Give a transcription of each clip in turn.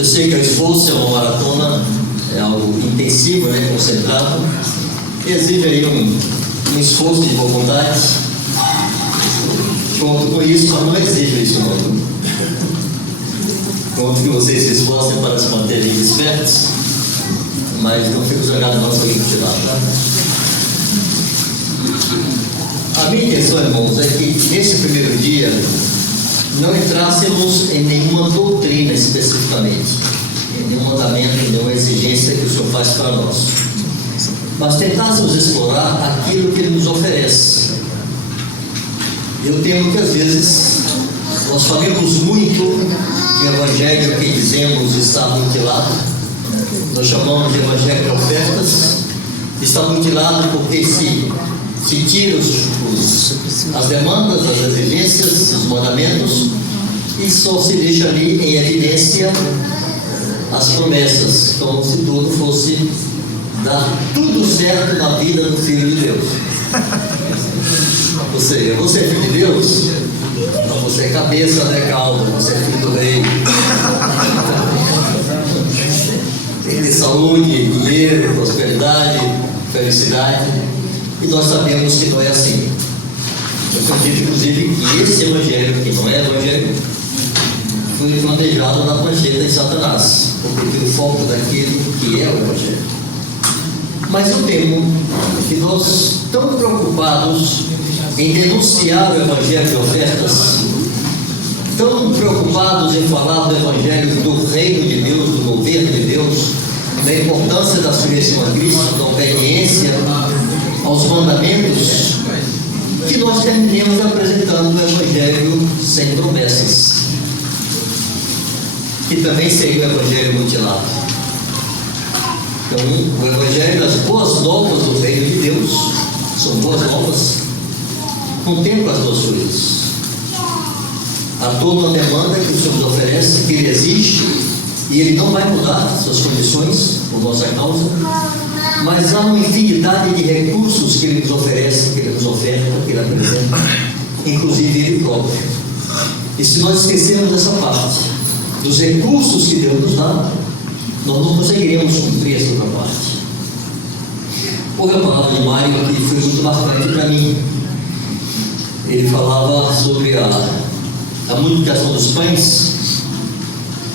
Eu sei que o esforço é uma maratona, é algo intensivo, né, concentrado, exige aí um esforço de boa vontade. Conto com isso, mas não exijo isso não. Conto que vocês se esforcem para se manterem despertos, mas não fico jogado não se alguém continuar, tá? A minha intenção, irmãos, é que nesse primeiro dia não entrássemos em nenhuma doutrina especificamente, em nenhum mandamento, em nenhuma exigência que o Senhor faz para nós, mas tentássemos explorar aquilo que Ele nos oferece. Eu temo que às vezes nós falamos muito que o Evangelho que dizemos está mutilado, nós chamamos de Evangelho de ofertas, está mutilado porque se tira as demandas, as exigências, os mandamentos, e só se deixa ali em evidência as promessas, como se tudo fosse dar tudo certo na vida do Filho de Deus. Ou seja, você é filho de Deus? Então você é cabeça, não é cauda, você é filho do rei. Tem que ter saúde, dinheiro, prosperidade, felicidade. E nós sabemos que não é assim. Eu acredito, inclusive, que esse evangelho, que não é evangelho, foi planejado na prancheta de Satanás, porque tem o foco daquilo que é o evangelho. Mas eu temo que nós, tão preocupados em denunciar o evangelho de ofertas, tão preocupados em falar do evangelho do reino de Deus, do governo de Deus, da importância da submissão a Cristo, da obediência aos mandamentos, que nós terminemos apresentando o evangelho sem promessas, que também seria o evangelho mutilado. Então, o evangelho, as boas novas do reino de Deus, são boas novas, contempla as duas coisas. Há toda uma demanda que o Senhor nos oferece, que Ele exige, e Ele não vai mudar suas condições por nossa causa, mas há uma infinidade de recursos que Ele nos oferece, que Ele nos oferta, que Ele apresenta, inclusive Ele próprio. E se nós esquecermos dessa parte, dos recursos que Deus nos dá, nós não conseguiremos cumprir essa outra parte. Houve a palavra de Mário que foi muito marcante para mim. Ele falava sobre a multiplicação dos pães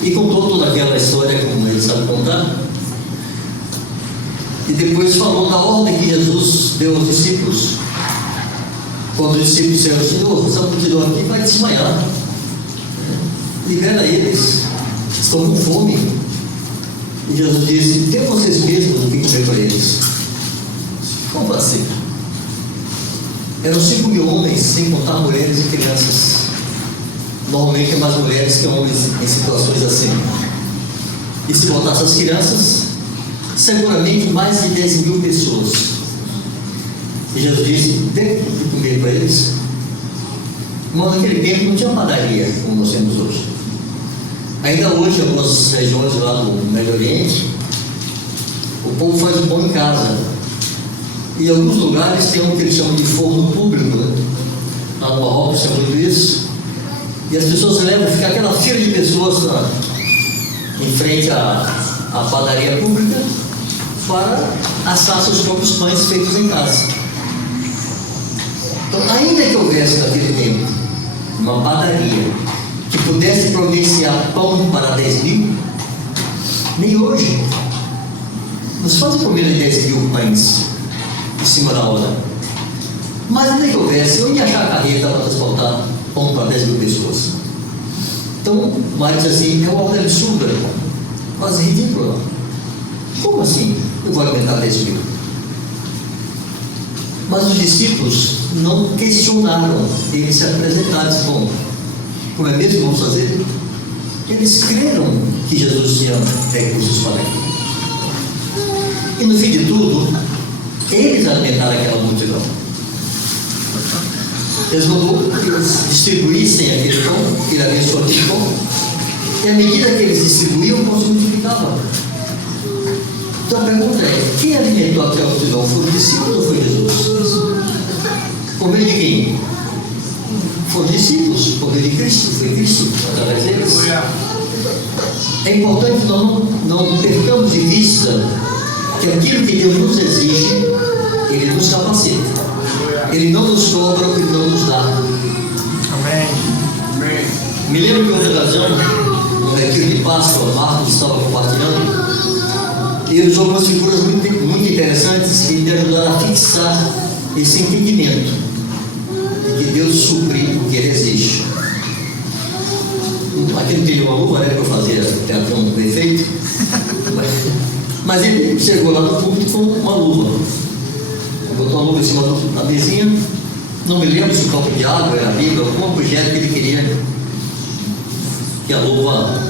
e contou toda aquela história como ele sabe contar. E depois falou da ordem que Jesus deu aos discípulos. Quando os discípulos disseram: Senhor, essa multidão aqui vai desmaiar, libera eles, estão com fome. E Jesus disse: tem vocês mesmos o que comer para eles? Como assim? Eram 5.000 homens, sem contar mulheres e crianças. Normalmente é mais mulheres que homens em situações assim. E se contasse as crianças, seguramente mais de 10.000 pessoas. E Jesus disse: dê de comer para eles. Mas naquele tempo não tinha padaria como nós temos hoje. Ainda hoje, em algumas regiões lá do Médio Oriente, o povo faz o pão em casa. E em alguns lugares tem o que eles chamam de forno público, né? Lá no Marrocos tem muito isso. E as pessoas levam, fica aquela fila de pessoas em frente à padaria pública para assar seus próprios pães feitos em casa. Então, ainda que houvesse naquele tempo uma padaria que pudesse providenciar pão para 10.000, nem hoje nos fazem comer 10.000 pães em cima da hora. Mas ainda que houvesse, eu ia achar a carreta para transportar pão para 10.000 pessoas. Então, Mário diz assim: é uma ordem absurda, quase ridícula. Como assim eu vou alimentar 10.000? Mas os discípulos não questionaram, eles se apresentaram e disseram: bom, como é mesmo que vamos fazer? Eles creram que Jesus tinha recursos para aquilo. E no fim de tudo, eles alimentaram aquela multidão. Eles mandou que eles distribuíssem aquele pão, que ele abençoou aquele pão, e à medida que eles distribuíam, o pão se multiplicava. Então a pergunta é: quem alimentou aquela multidão? Foi os discípulos ou foi Jesus? Por meio de quem? Foram discípulos, por meio de Cristo, foi Cristo através deles. É importante nós não percamos de vista que aquilo que Deus nos exige, Ele nos capacita. Ele não nos cobra o que não nos dá. Amém. Me lembro que outra ocasião, no retiro de Páscoa, Marcos estava compartilhando, e ele usou algumas figuras muito interessantes que me ajudaram a fixar esse entendimento de que Deus supre o que Ele exige. Aqui não tem uma luva, né, para fazer teatro um defeito, mas ele chegou lá no púlpito com uma luva, botou a luva em cima da mesinha, não me lembro se o copo de água era a Bíblia, algum objeto que ele queria que a luva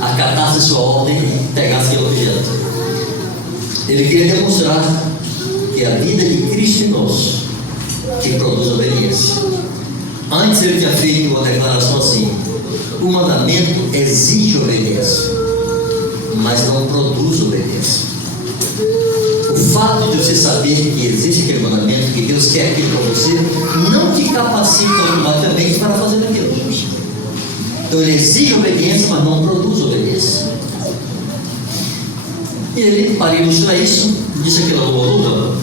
acatasse a sua ordem e pegasse aquele objeto. Ele queria demonstrar que a vida de Cristo em nós que produz obediência. Antes ele tinha feito uma declaração assim: o mandamento exige obediência, mas não produz obediência. O fato de você saber que existe aquele mandamento, que Deus quer aquilo para você, não te capacita automaticamente para fazer aquilo. Então ele exige obediência, mas não produz obediência. E ele, para ilustrar isso, disse aquela luva: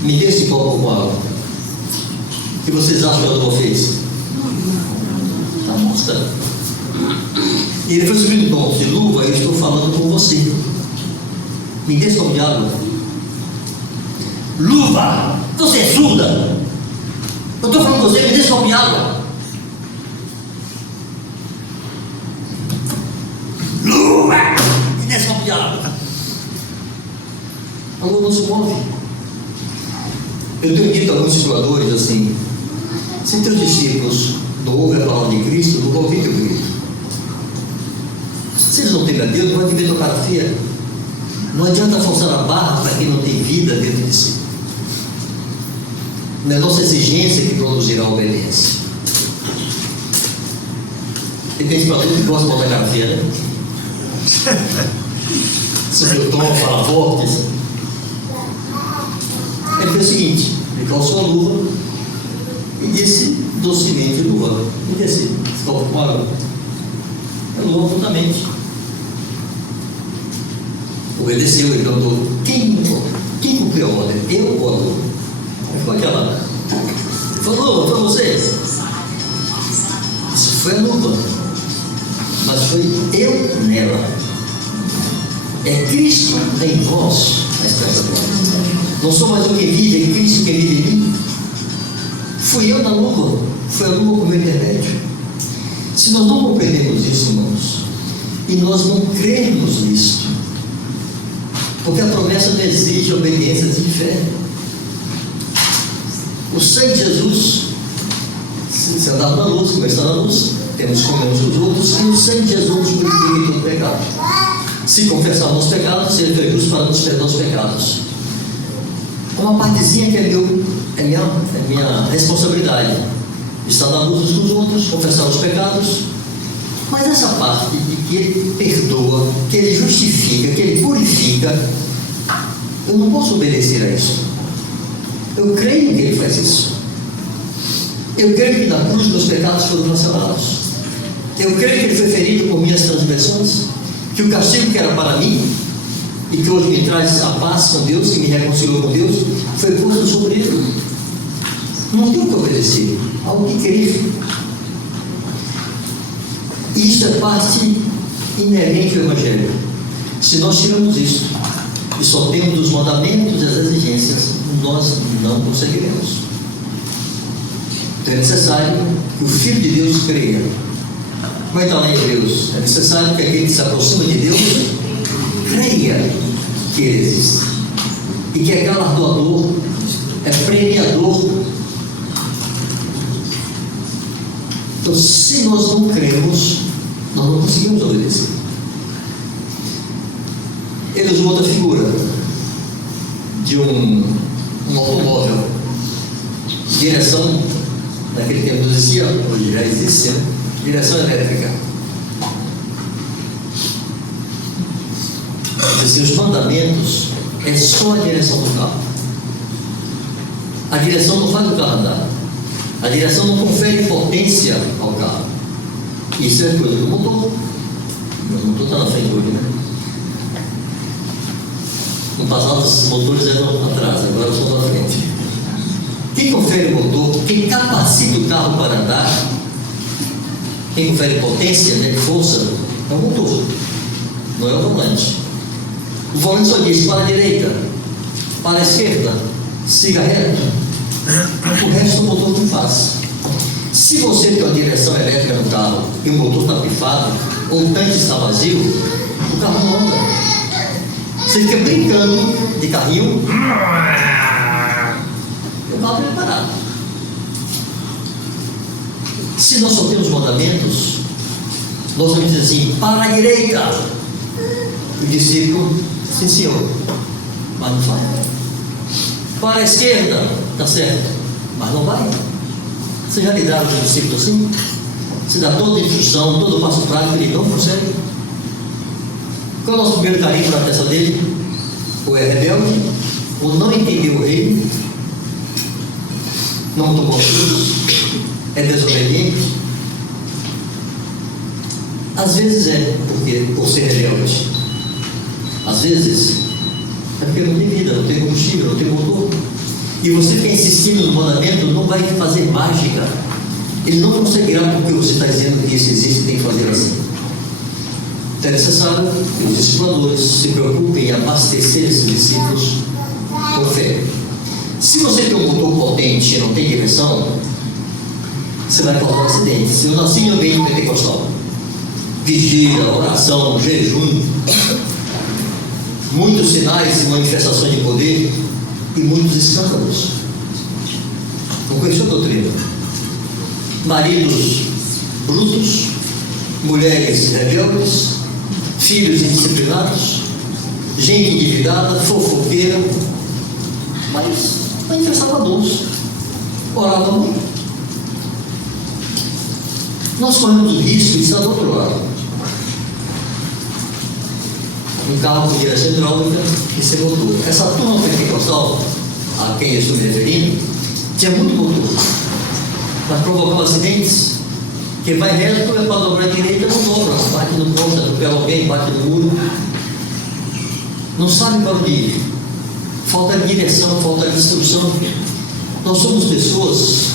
me dê esse copo com água. O que vocês acham que a luva fez? Está mostrando. E ele foi subindo um tom de luva, eu estou falando com você. Me dê esse copo de água. Luva, você é surda? Eu estou falando com você, me dê esse copo de água. Luva, me dê esse copo de água. A luva não se move. Eu tenho dito a alguns discipuladores assim: se teus discípulos não ouvem a palavra de Cristo, não vão ouvir teu grito. Se eles não têm a Deus, não vai ter tocar a feia. Não adianta forçar a barra para quem não tem vida dentro de si. Não é nossa exigência que produzirá a obediência. E tem para tudo que gosta de botar café, né? Sobre o tom, fala fortes. Ele fez o seguinte: ele calçou a luva e disse docemente: luva, me desce, ficou com água. É luva profundamente. Obedeceu, ele perguntou: quem cumpriu a ordem? Eu ou a luva? Ficou aquela. Falou, foi você? Isso foi a luva, mas foi eu nela. É Cristo em vós, a esperança do homem. Não sou mais eu que vive, é Cristo que vive em mim. Fui eu na luva, foi a luva como intermédio. Se nós não compreendemos isso, irmãos, e nós não cremos nisso, porque a promessa não exige obediência de fé. O sangue de Jesus, se andar na luz, como está na luz, temos comunhão uns com os outros, e o sangue de Jesus nos purifica todo pecado. Se confessarmos os pecados, Ele foi justo para nos perdoar os pecados. É uma partezinha que é minha responsabilidade. Estar na luz uns com os outros, confessar os pecados. Mas essa parte de que Ele perdoa, que Ele justifica, que Ele purifica, eu não posso obedecer a isso. Eu creio que Ele faz isso. Eu creio que na cruz meus pecados foram cancelados. Eu creio que Ele foi ferido por minhas transgressões, que o castigo que era para mim e que hoje me traz a paz com Deus, que me reconciliou com Deus, foi posto sobre Ele. Não tenho que obedecer, ao que crer. Isso é parte inerente ao Evangelho. Se nós tiramos isso e só temos os mandamentos e as exigências, nós não conseguiremos. Então é necessário que o Filho de Deus creia. Vai estar lá em Hebreus: é necessário que aquele que se aproxima de Deus creia que Ele existe e que é galardoador, é premiador. Então, se nós não cremos, nós não conseguimos obedecer. Ele usou outra figura de um automóvel. Direção, naquele tempo não existia, hoje já existe, né? Direção elétrica. Assim, os mandamentos é só a direção do carro. A direção não faz o carro andar. A direção não confere potência ao carro. Isso é coisa do motor. O motor está na frente hoje, né? No passado os motores eram atrás, agora são na frente. Quem confere o motor, quem capacita o carro para andar, quem confere potência, né, força, é o motor, não é o volante. O volante só diz para a direita, para a esquerda, siga reto. O resto o motor não faz. Se você tem uma direção elétrica no carro e o motor está pifado, ou o tanque está vazio, o carro não anda. Você fica brincando de carrinho, o carro é parado. Se nós só temos mandamentos, nós vamos dizer assim, para a direita. O discípulo, sim senhor, mas não vai. Para a esquerda, está certo, mas não vai. Você já lidaram com o discípulo assim? Você dá toda a instrução, todo o passo prático, ele não consegue. Qual é o nosso primeiro carimbo na testa dele? Ou é rebelde, ou não entendeu o reino, não tomou frutos, é desobediente. Às vezes é por ser rebelde. Às vezes é porque não tem vida, não tem combustível, não tem motor. E você fica insistindo no mandamento, não vai fazer mágica. Ele não conseguirá porque você está dizendo que isso existe e tem que fazer assim. Então é necessário que os discipuladores se preocupem em abastecer esses discípulos com fé. Se você tem um motor potente e não tem direção, você vai causar um acidente. Se eu nasci em ambiente pentecostal, vigília, oração, jejum, muitos sinais e manifestações de poder e muitos escândalos. Não conheceu a doutrina. Maridos brutos, mulheres rebeldes, filhos indisciplinados, gente endividada, fofoqueira, mas manifestava dons, orava muito. Nós corremos o risco de estar do outro lado. Um carro com direção hidráulica e sem motor. Essa turma pentecostal, a quem eu estou me referindo, tinha muito motor, mas provocava acidentes. Quem vai reto é para dobrar a direita, não dobra, bate no poste, atropela alguém, bate no muro, não sabe para onde ir. Falta de direção, falta de instrução. Nós somos pessoas,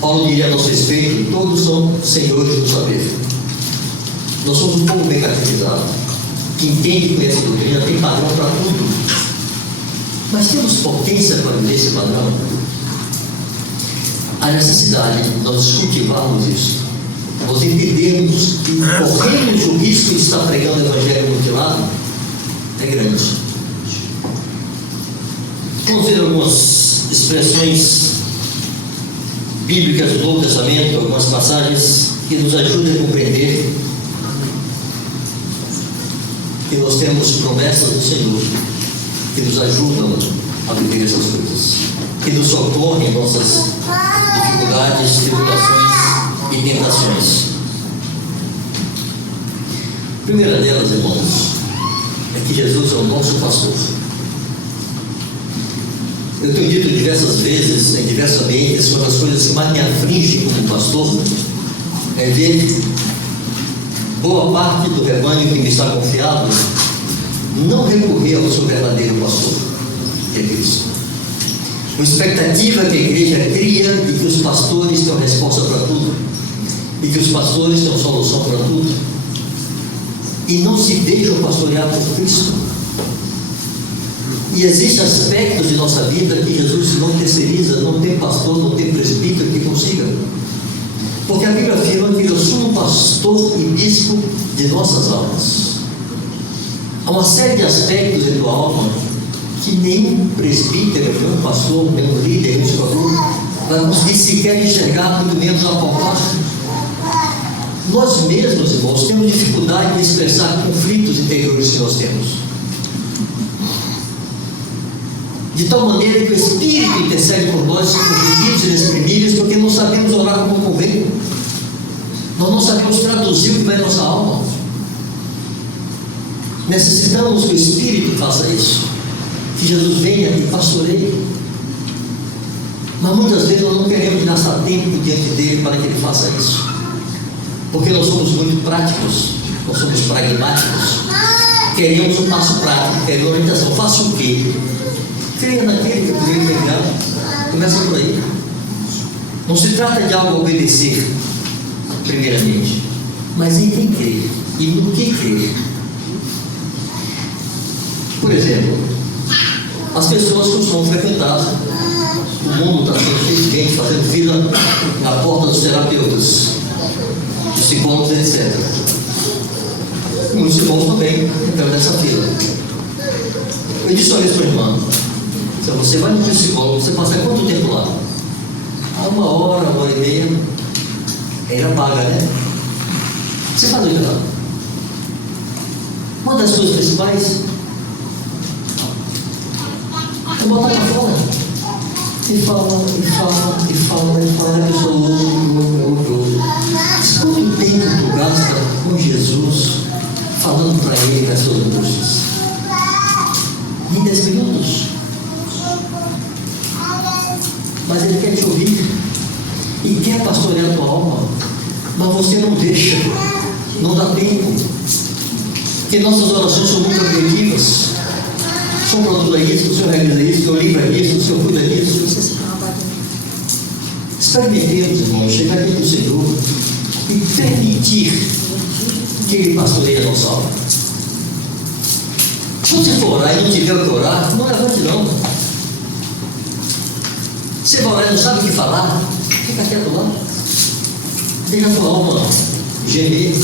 Paulo diria a nosso respeito, todos são senhores do saber. Nós somos um povo bem caracterizado, que entende e conhece a doutrina, tem padrão para tudo. Mas temos potência para viver esse padrão? A necessidade de nós cultivarmos isso, nós entendermos que corremos o risco de estar pregando o evangelho mutilado, é grande. Vamos ver algumas expressões bíblicas do Novo Testamento, algumas passagens que nos ajudem a compreender que nós temos promessas do Senhor que nos ajudam a viver essas coisas, que nos socorrem em nossas dificuldades, tribulações e tentações. A primeira delas, irmãos, é que Jesus é o nosso pastor. Eu tenho dito diversas vezes, em diversos ambientes, uma das coisas que mais me aflige como pastor é ver boa parte do rebanho que me está confiado não recorrer ao seu verdadeiro pastor, que é Cristo. Uma expectativa que a igreja cria de que os pastores têm resposta para tudo, e que os pastores têm solução para tudo, e não se deixam pastorear por Cristo. E existem aspectos de nossa vida que Jesus não terceiriza, não tem pastor, não tem presbítero que consiga. Porque a Bíblia afirma que eu sou um pastor e bispo de nossas almas. Há uma série de aspectos em tua alma que nenhum presbítero, nenhum pastor, nenhum líder, nenhum pastor vai conseguir sequer enxergar, muito menos apalpar. Nós mesmos, irmãos, temos dificuldade de expressar conflitos interiores que nós temos. De tal maneira que o Espírito intercede por nós com gemidos inexprimíveis, porque não sabemos orar como convém. Nós não sabemos traduzir o que vai em nossa alma. Necessitamos que o Espírito faça isso, que Jesus venha e pastoreie. Mas muitas vezes nós não queremos gastar tempo diante dele para que ele faça isso, porque nós somos muito práticos, nós nós somos pragmáticos, queremos um passo prático, queremos orientação. Faça o quê? Creia naquele que eu me enviado. Começa por aí. Não se trata de algo a obedecer, primeiramente, mas em quem crer e no que crer. Por exemplo, as pessoas costumam frequentar, o mundo está cheio de gente fazendo fila na porta dos terapeutas, psicólogos, etc. Muitos irmãos também entram nessa fila. Eu disse uma vez para o irmão: se você vai no psicólogo, você passa quanto tempo lá? 1 hora e meia. Ele paga, né? Você faz o que lá? Uma das coisas principais é botar para fora. E fala, a pessoa ouve. Quanto tempo tu gasta com Jesus falando para ele das suas angústias? Nem 10 minutos. Mas ele quer te ouvir e quer pastorear a tua alma, mas você não deixa, não dá tempo, porque nossas orações são muito objetivas. O Senhor produza isso, o Senhor realiza isso, o Senhor livra isso, o Senhor cuida disso. Experimentemos, irmãos, chegar aqui do Senhor e permitir que Ele pastoreie a nossa alma. Quando você for orar e não tiver o que orar, não levante não. Você vai orar e não sabe o que falar, fica quieto lá. Deixa a tua alma gemer,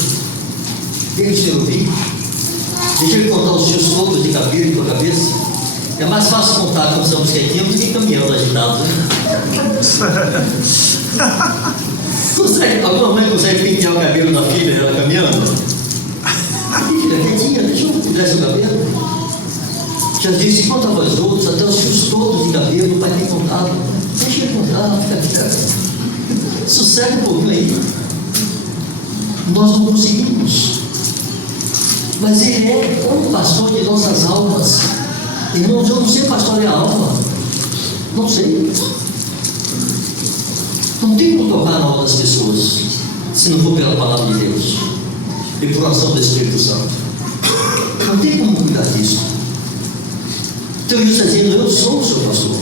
deixa o Senhor ouvir, deixa Ele contar os seus sopros de cabelo e tua cabeça. É mais fácil contar quando estamos quietinhos do que caminhando agitados, né? Alguma mãe consegue pentear o cabelo da filha dela caminhando? Filha, quietinha, deixa eu cuidar seu cabelo. Já disse, conta aos outros, até os fios todos de cabelo, o pai tem contado. Deixa ele contar, fica quieto. Sossega um pouquinho aí. Nós não conseguimos. Mas Ele é o pastor de nossas almas. Irmãos, eu não sei pastorear a alma. Não sei. Não tem como tocar na alma das pessoas, se não for pela palavra de Deus e por ação do Espírito Santo. Não tem como cuidar disso. Então ele está dizendo: eu sou o seu pastor.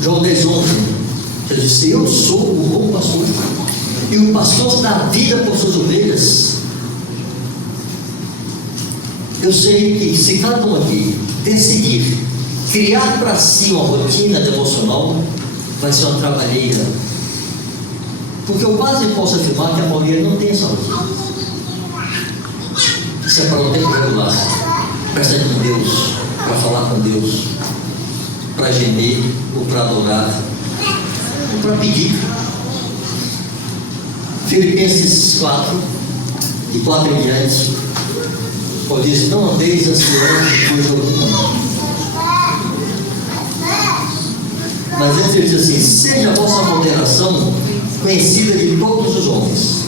João 10:11 já disse: eu sou o bom pastor, e o pastor dá vida por suas ovelhas. Eu sei que se cada um aqui decidir criar para si uma rotina devocional, vai ser uma trabalheira, porque eu quase posso afirmar que a maioria não tem essa rotina. Isso é para o tempo regular, para estar com Deus, para falar com Deus, para gemer, ou para adorar, ou para pedir. Filipenses 4, de 4 em diante, Paulo diz: não andeis ansiosos de coisa alguma. Mas antes ele diz assim: seja a vossa moderação conhecida de todos os homens.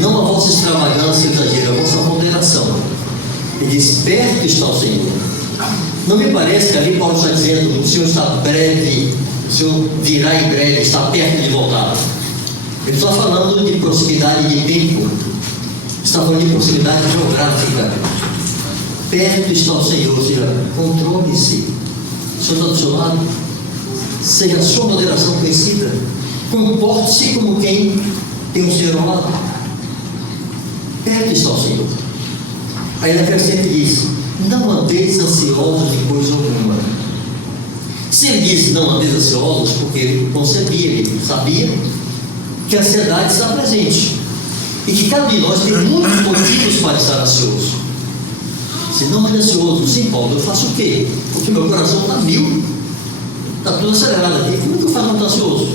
Não a vossa extravagância e exagero, a vossa moderação. Ele diz: perto está o Senhor. Não me parece que ali Paulo está dizendo: o Senhor está breve, o Senhor virá em breve, está perto de voltar. Ele está falando de proximidade de tempo, está falando de proximidade geográfica. Perto está o Senhor, ou seja, controle-se. O Senhor está do seu lado, seja a sua moderação conhecida, comporte-se como quem tem o Senhor ao lado. Perto está o Senhor. Aí ele acrescenta e diz: não andeis ansiosos de coisa alguma. Se ele diz não andeis ansiosos, porque ele concebia, ele sabia que a ansiedade está presente e que cada um de nós tem muitos motivos para estar ansioso. Se não ande ansioso, sim, Paulo, eu faço o quê? Porque meu coração está 1000, está tudo acelerado aqui. Como é que eu faço quando estou ansioso?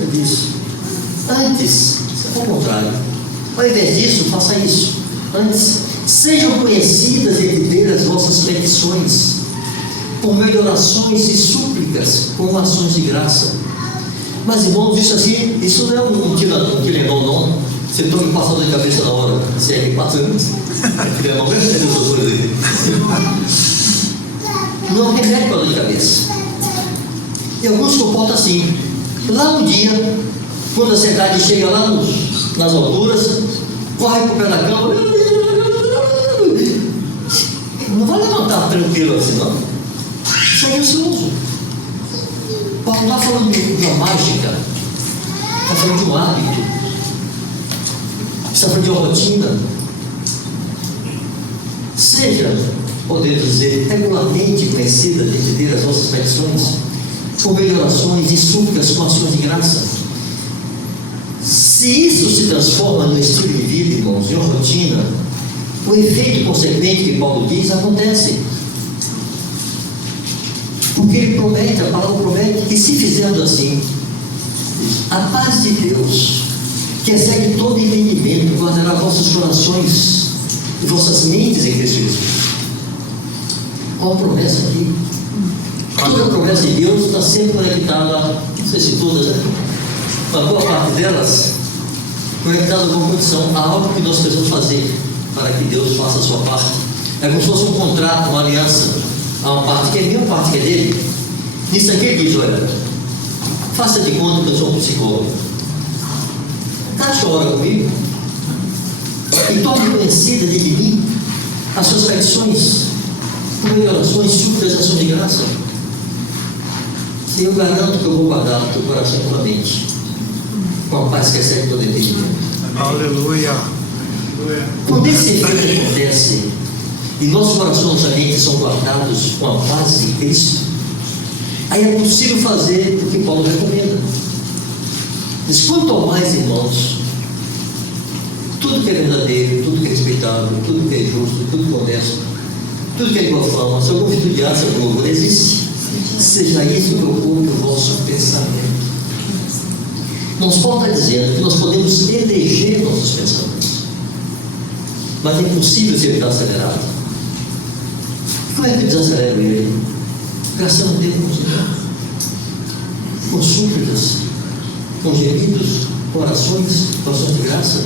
Ele diz: antes, ao contrário, ao invés disso, faça isso. Antes, sejam conhecidas entre Deus as vossas petições, por meio de orações e súplicas, com ações de graça. Mas, irmãos, isso assim, isso não é um tilenol, não. Você toma passando de cabeça na hora, você é 4 anos. Tilenol, não essas coisas aí. Não é um remédio para dor de cabeça. E alguns comportam assim. Lá um dia, Quando a ansiedade chega lá nas alturas, corre para o pé da cama, não vai levantar tranquilo assim, não. Isso é ansioso. Paulo não está falando de uma mágica, está falando de um hábito, está falando de uma rotina. Seja, podemos dizer, regularmente conhecida de entender as nossas petições, por meio de orações e súplicas com ações de graça. Se isso se transforma no estilo de vida, irmãos, em uma rotina, o efeito consequente que Paulo diz acontece. Porque ele promete, a palavra promete que se fizermos assim, a paz de Deus, que excede todo entendimento, guardará vossos corações e vossas mentes em Cristo Jesus. Qual a promessa aqui? Toda a promessa de Deus está sempre conectada, não sei se todas, né? Uma boa parte delas conectada com a condição, a algo que nós precisamos fazer para que Deus faça a sua parte. É como se fosse um contrato, uma aliança. Há uma parte que é minha, uma parte que é dele. Nisso aqui ele diz: olha, faça de conta que eu sou um psicólogo. Caixa hora comigo e torne conhecida de mim as suas petições, por meio de orações, súplicas e ações de graça. E eu garanto que eu vou guardar o teu coração e tua mente com a paz que excede todo entendimento. Aleluia. Quando esse efeito acontece e nossos corações e mente são guardados com a paz de Cristo, aí é possível fazer o que Paulo recomenda. Mas quanto ao mais, irmãos, tudo que é verdadeiro, tudo que é respeitável, tudo que é justo, tudo que é honesto, tudo que é de boa fama, se algum virtude de graça ou louvor existe, seja isso que ocupe o vosso pensamento. Não se pode estar dizendo que nós podemos eleger nossos pensamentos, mas é impossível se ele está acelerado. Como é que eu desacelero ele? Gastando tempo com súplicas, com gemidos, com orações de graça.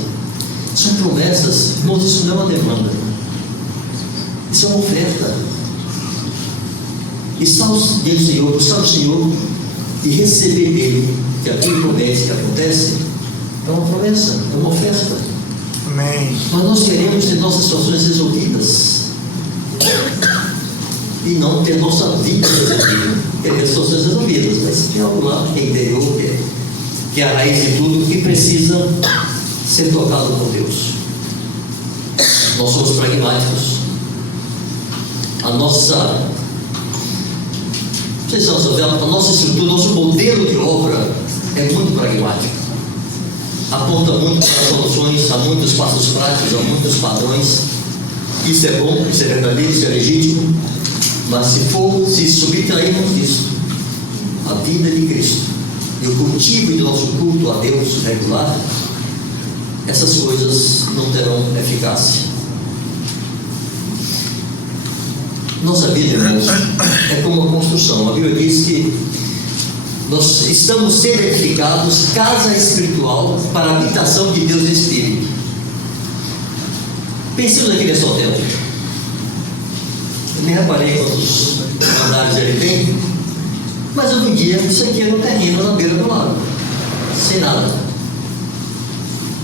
São promessas, irmãos, isso não é uma demanda, isso é uma oferta. Estar diante do Senhor, buscar o Senhor e receber dele, que aquilo promete que acontece, é uma promessa, é uma oferta. Amém. Mas nós queremos ter nossas situações resolvidas e não ter nossa vida resolvida. Quer ter situações resolvidas, mas tem algo lá que é interior, que é a raiz de tudo, que precisa ser tocado por Deus. Nós somos pragmáticos. A nossa estrutura, nosso modelo de obra é muito pragmático. Aponta muito para soluções, há muitos passos práticos, há muitos padrões. Isso é bom, isso é verdadeiro, isso é legítimo. Mas se subtrairmos disso, a vida de Cristo e o cultivo do nosso culto a Deus regular, essas coisas não terão eficácia. Nossa vida, irmãos, é como uma construção. A Bíblia diz que nós estamos sendo edificados casa espiritual para a habitação de Deus e Espírito. Pensemos aqui nesse hotel. Eu nem reparei quantos andares ele tem, mas eu vi dia que isso aqui era um terreno na beira do lago, sem nada.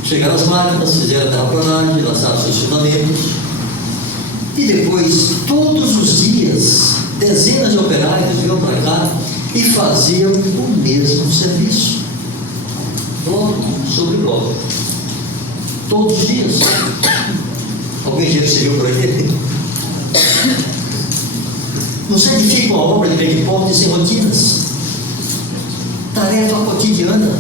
Chegaram as máquinas, fizeram a terraplanagem, lançaram seus fundamentos. E depois, todos os dias, dezenas de operários vinham para cá e faziam o mesmo serviço. Bloco sobre bloco. Todos os dias. Alguém já recebeu por aqui? Não se edifica uma obra de grande porte sem rotinas. Tarefa cotidiana.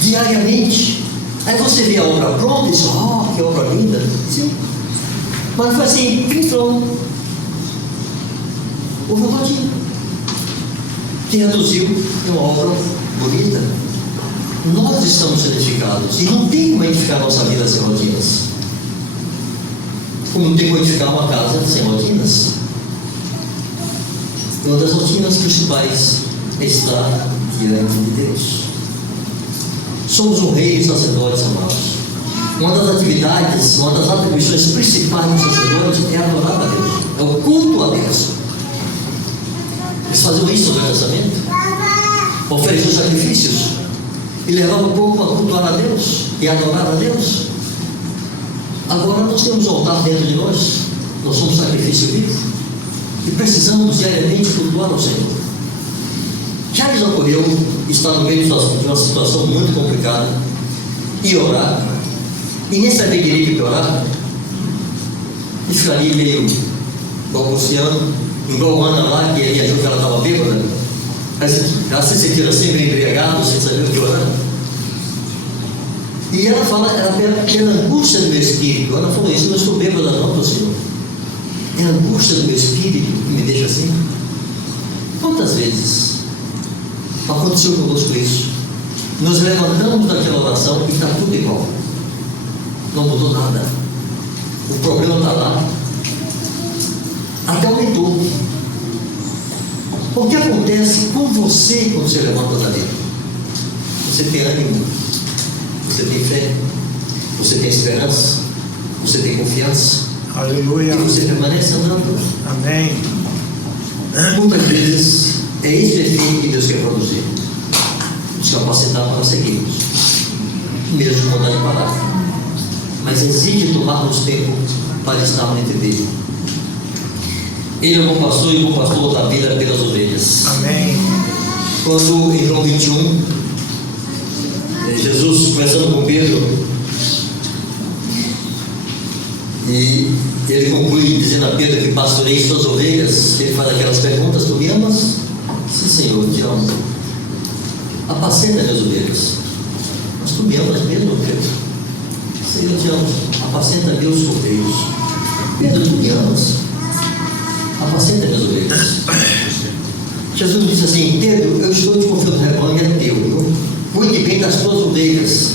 Diariamente. Aí você vê a obra pronta e diz: oh, que obra linda. Sim. Mas foi assim, entrou. Houve uma rotina que reduziu uma obra bonita. Nós estamos sendo edificados e não tem como edificar a nossa vida sem rotinas. Como não tem como edificar uma casa sem rotinas. Uma das rotinas principais é estar diante de Deus. Somos um rei e sacerdotes, amados. Uma das atividades, uma das atribuições principais do sacerdote é adorar a Deus, é o culto a Deus. Eles faziam isso no Velho Testamento, ofereciam sacrifícios, e levava o povo a cultuar a Deus e adorar a Deus. Agora nós temos um altar dentro de nós, nós somos sacrifício vivo e precisamos diariamente cultuar ao Senhor. Já lhes ocorreu estar no meio de uma situação muito complicada e orar, e nem saber direito o que orar, e ficaria meio balbuciando, igual a Ana lá, que ele achou que ela estava bêbada, ela se sentia assim, meio embriagada, sem saber o que orar. E ela fala, pela angústia do meu espírito, ela falou isso, eu não estou bêbada não, meu Senhor. É a angústia do meu espírito que me deixa assim. Quantas vezes aconteceu conosco isso? Nos levantamos daquela oração e está tudo igual. Não mudou nada. O problema está lá. Até aumentou. O que acontece com você quando você levanta dali? Você tem ânimo, você tem fé, você tem esperança, você tem confiança. Aleluia. E você permanece andando. Amém. Muitas vezes é esse efeito que Deus quer produzir, nos capacitar para seguirmos, mesmo com vontade de parar. Mas exige tomarmos tempo para estarmos entre dele. Ele é o bom pastor e o bom pastor da vida pelas ovelhas. Amém. Quando em João 21, Jesus conversando com Pedro, e ele conclui dizendo a Pedro que pastorei suas ovelhas, ele faz aquelas perguntas: tu me amas? Sim, Senhor, te amo. Apacenta minhas ovelhas. Mas tu me amas mesmo, Pedro? Senhor, eu te amo. Apacenta meus cordeiros. Pedro, tu me amas? Apacenta minhas ovelhas. Jesus disse assim: Pedro, eu estou te confiando, o rebanho é teu, viu? Cuide bem das tuas ovelhas.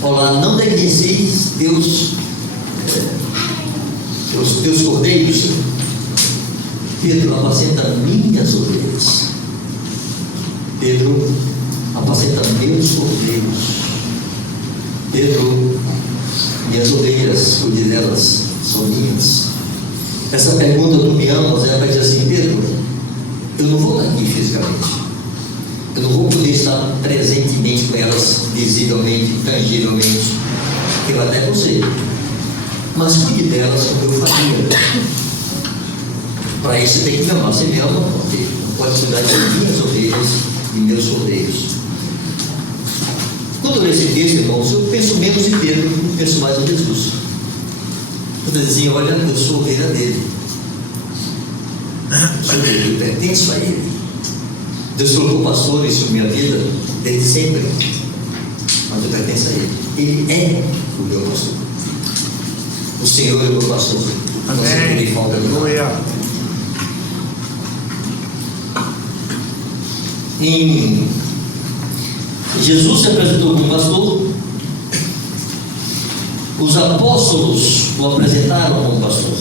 Olá, não negligeis teus cordeiros. Pedro, apacenta minhas ovelhas. Pedro, apacenta meus cordeiros. Pedro, minhas ovelhas, cuide delas, são minhas. Essa pergunta, tu me amas, ela vai dizer assim: Pedro, eu não vou estar aqui fisicamente, eu não vou poder estar presentemente com elas, visivelmente, tangivelmente, eu até você, mas cuide delas como eu faria. Para isso você tem que me amar. Você me ama, porque pode cuidar de minhas ovelhas e meus cordeiros. Quando eu leio esse texto, irmãos, eu penso menos em Pedro, eu penso mais em Jesus. Quando ele dizia: olha, eu sou ovelha dele, eu pertenço a ele. Deus colocou pastores sobre minha vida desde sempre, mas eu pertenço a ele. Ele é o meu pastor. O Senhor é o meu pastor. Amém. Aleluia. Jesus se apresentou como pastor. Os apóstolos o apresentaram como pastor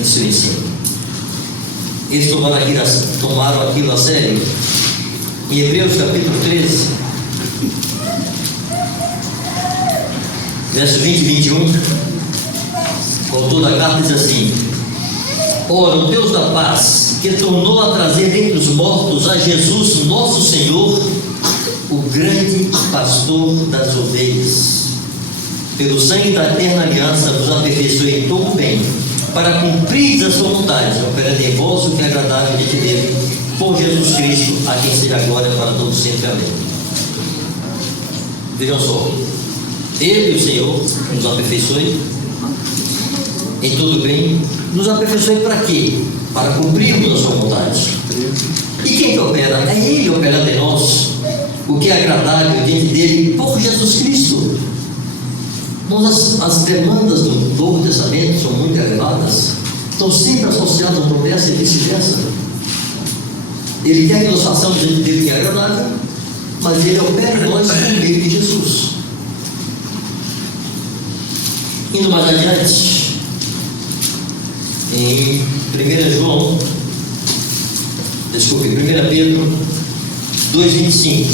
em seu ensino. Eles tomaram aquilo a sério. Em Hebreus capítulo 13, verso 20 e 21, o autor da carta diz assim: ora, o Deus da paz, que tornou a trazer dentre os mortos a Jesus nosso Senhor, o grande pastor das ovelhas, pelo sangue da eterna aliança vos aperfeiçoe em todo o bem, para cumprir a sua vontade, operando em vós o que é agradável de Deus, por Jesus Cristo, a quem seja a glória para todos sempre. Amém. Vejam só, Ele, o Senhor, nos aperfeiçoe em todo o bem. Nos aperfeiçoe para quê? Para cumprirmos a sua vontade. E quem que opera? É Ele operando em nós o que é agradável diante dele, por Jesus Cristo. As demandas do Novo Testamento são muito elevadas, estão sempre associadas à promessa e vice-versa. Ele quer que nós façamos diante dele o que é agradável, mas ele opera em nós por meio de Jesus. Indo mais adiante, em 1 Pedro 2,25.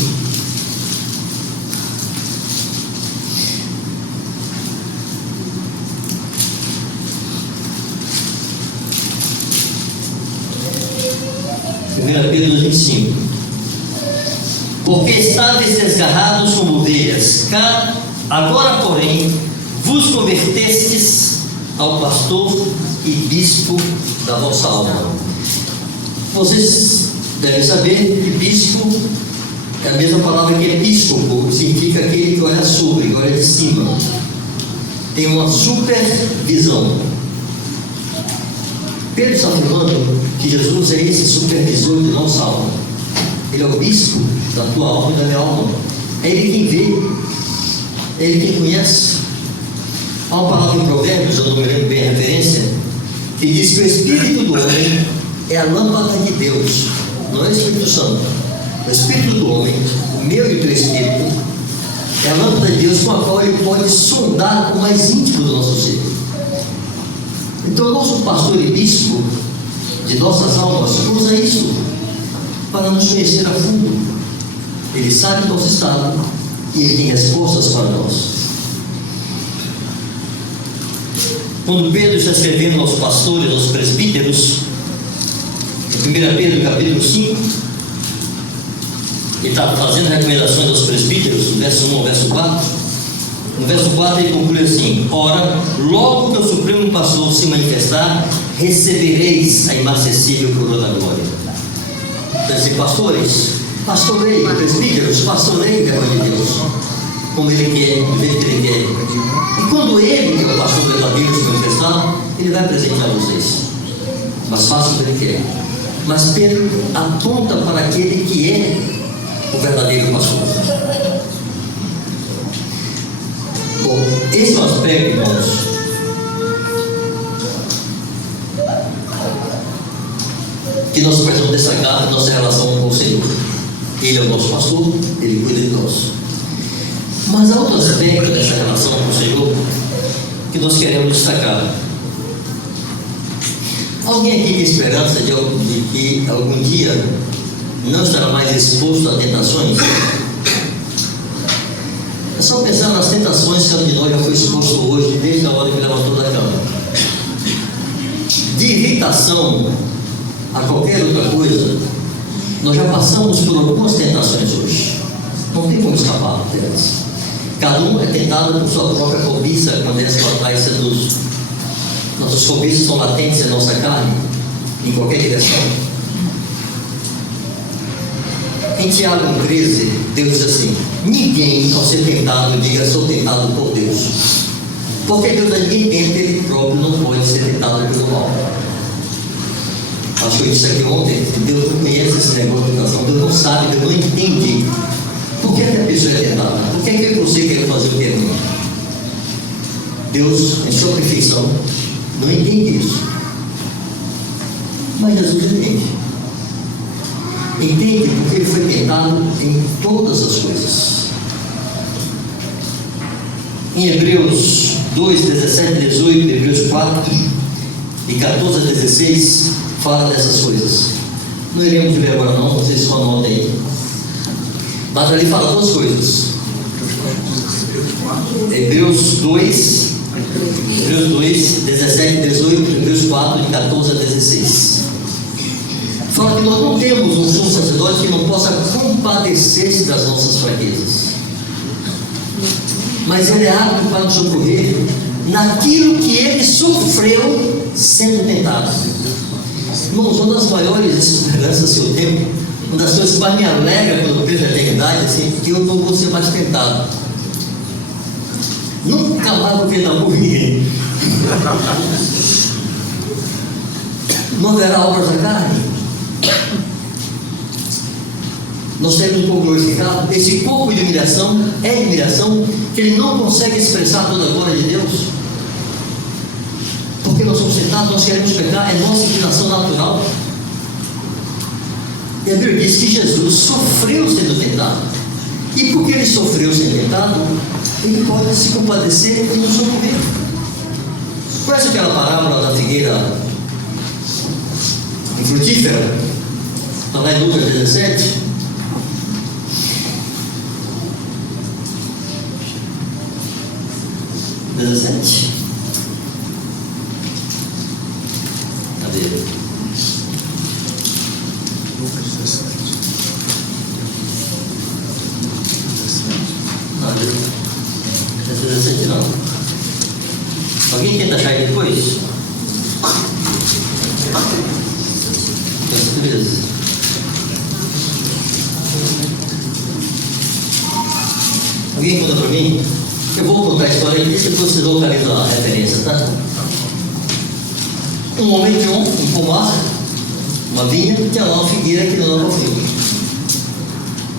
Pedro 2,25. porque estáveis desgarrados como ovelhas. Agora, porém, vos convertestes ao pastor e bispo da vossa alma. Vocês devem saber que bispo é a mesma palavra que episcopo, que significa aquele que olha sobre, que olha de cima. Tem uma supervisão. Pedro está afirmando que Jesus é esse supervisor de nossa alma. Ele é o bispo da tua alma e da minha alma. É Ele quem vê, é Ele quem conhece. Há uma palavra em Provérbios, eu não me lembro bem a referência, que diz que o Espírito do homem é a lâmpada de Deus, não é o Espírito Santo. O Espírito do homem, o meu e o teu Espírito, é a lâmpada de Deus com a qual Ele pode sondar o mais íntimo do nosso ser. Então, o nosso pastor e bispo de nossas almas usa isso para nos conhecer a fundo. Ele sabe o nosso estado e Ele tem respostas para nós. Quando Pedro está escrevendo aos pastores, aos presbíteros, em 1 Pedro capítulo 5, ele está fazendo recomendações aos presbíteros, verso 1 ao verso 4. No verso 4 ele conclui assim: ora, logo que o Supremo Pastor se manifestar, recebereis a inacessível coroa da glória. Quer dizer, pastores, pastorei, presbíteros, pastorei o rebanho de Deus, como Ele quer, do jeito que Ele quer. E quando Ele, que é o pastor verdadeiro, se manifestar, Ele vai presentear vocês. Mas façam o que Ele quer. Mas Pedro aponta para aquele que é o verdadeiro pastor. Bom, esse é o aspecto, irmãos, que nós precisamos destacar em nossa relação com o Senhor. Ele é o nosso pastor, Ele cuida de nós. Mas há outro aspecto dessa relação com o Senhor que nós queremos destacar. Alguém aqui tem esperança de que algum dia não estará mais exposto a tentações? É só pensar nas tentações que cada um de nós já foi exposto hoje, desde a hora que levantou da cama. De irritação a qualquer outra coisa, nós já passamos por algumas tentações hoje. Não tem como escapar delas. Cada um é tentado por sua própria cobiça, quando essa batalha seduz. Nossas cobiças são latentes em nossa carne, em qualquer direção. Em Tiago 13, Deus diz assim: ninguém, ao ser tentado, diga sou tentado por Deus. Porque Deus a ninguém tenta, Ele próprio não pode ser tentado pelo mal. Acho que eu disse aqui ontem, Deus não conhece esse negócio de tentação, Deus não sabe, Deus não entende. Por que a pessoa é tentada? Por que eu e você queremos fazer o que é ruim? Deus, em sua perfeição, não entende isso. Mas Jesus entende. Entende porque Ele foi tentado em todas as coisas. Em Hebreus 2, 17, 18, Hebreus 4 e 14 a 16 fala dessas coisas. Não iremos ver agora não, vocês só anotem aí. Mas ali fala duas coisas. Hebreus 2, 17, 18, Hebreus 4, de 14 a 16. Fala que nós não temos um sumo sacerdote que não possa compadecer-se das nossas fraquezas, mas Ele é apto para nos socorrer naquilo que Ele sofreu sendo tentado. Irmãos, uma das maiores esperanças que eu tenho, uma das coisas que mais me alegra quando eu penso na eternidade, assim, que eu não vou ser mais tentado. Nunca mais vou tentar por ninguém. Não haverá obras da carne. Nós temos um corpo glorificado. Esse corpo de humilhação é humilhação que ele não consegue expressar toda a glória de Deus, porque nós somos tentados, nós queremos pecar, é nossa inclinação natural. E a Bíblia diz que Jesus sofreu sendo tentado, e porque Ele sofreu sendo tentado, Ele pode se compadecer e nos socorrer. Conhece aquela parábola da figueira infrutífera? Está lá em Lucas 17. Cadê? Lucas 17. adolescente não. Alguém tenta achar ele depois? Beleza. Alguém conta para mim? Eu vou contar a história aqui, depois vocês localizam a referência, tá? Um homem tinha um pomar, uma vinha, tinha lá uma figueira que não dava fruto.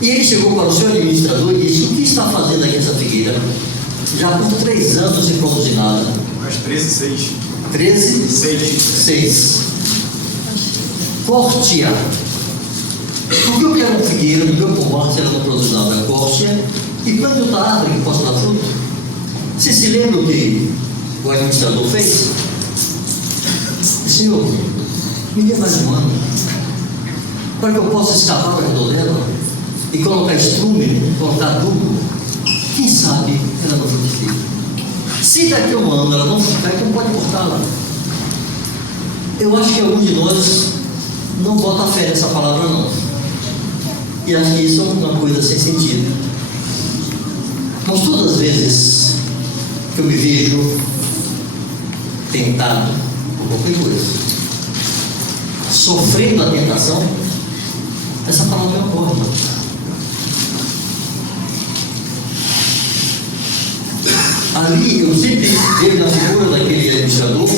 E ele chegou para o seu administrador e disse: o que está fazendo aqui essa figueira? Já por 3 anos sem produzir nada. Mais 13,6. 13,6. Corte-a. Porque eu quero uma figueira no meu pomar, se ela não produz nada, corte-a e plante outra árvore que possa dar fruto. Você se lembra o que o administrador fez? Senhor, me dê mais um ano para que eu possa escapar ao redor dela e colocar estrume, colocar adubo. Quem sabe ela não frutifica. Se daqui a um ano ela não frutificar, então pode cortá-la. Eu acho que algum de nós não bota fé nessa palavra não. E acho que isso é uma coisa sem sentido. Mas todas as vezes que eu me vejo tentado por qualquer coisa, sofrendo a tentação, essa palavra é uma ordem. Ali eu sempre vejo na figura daquele administrador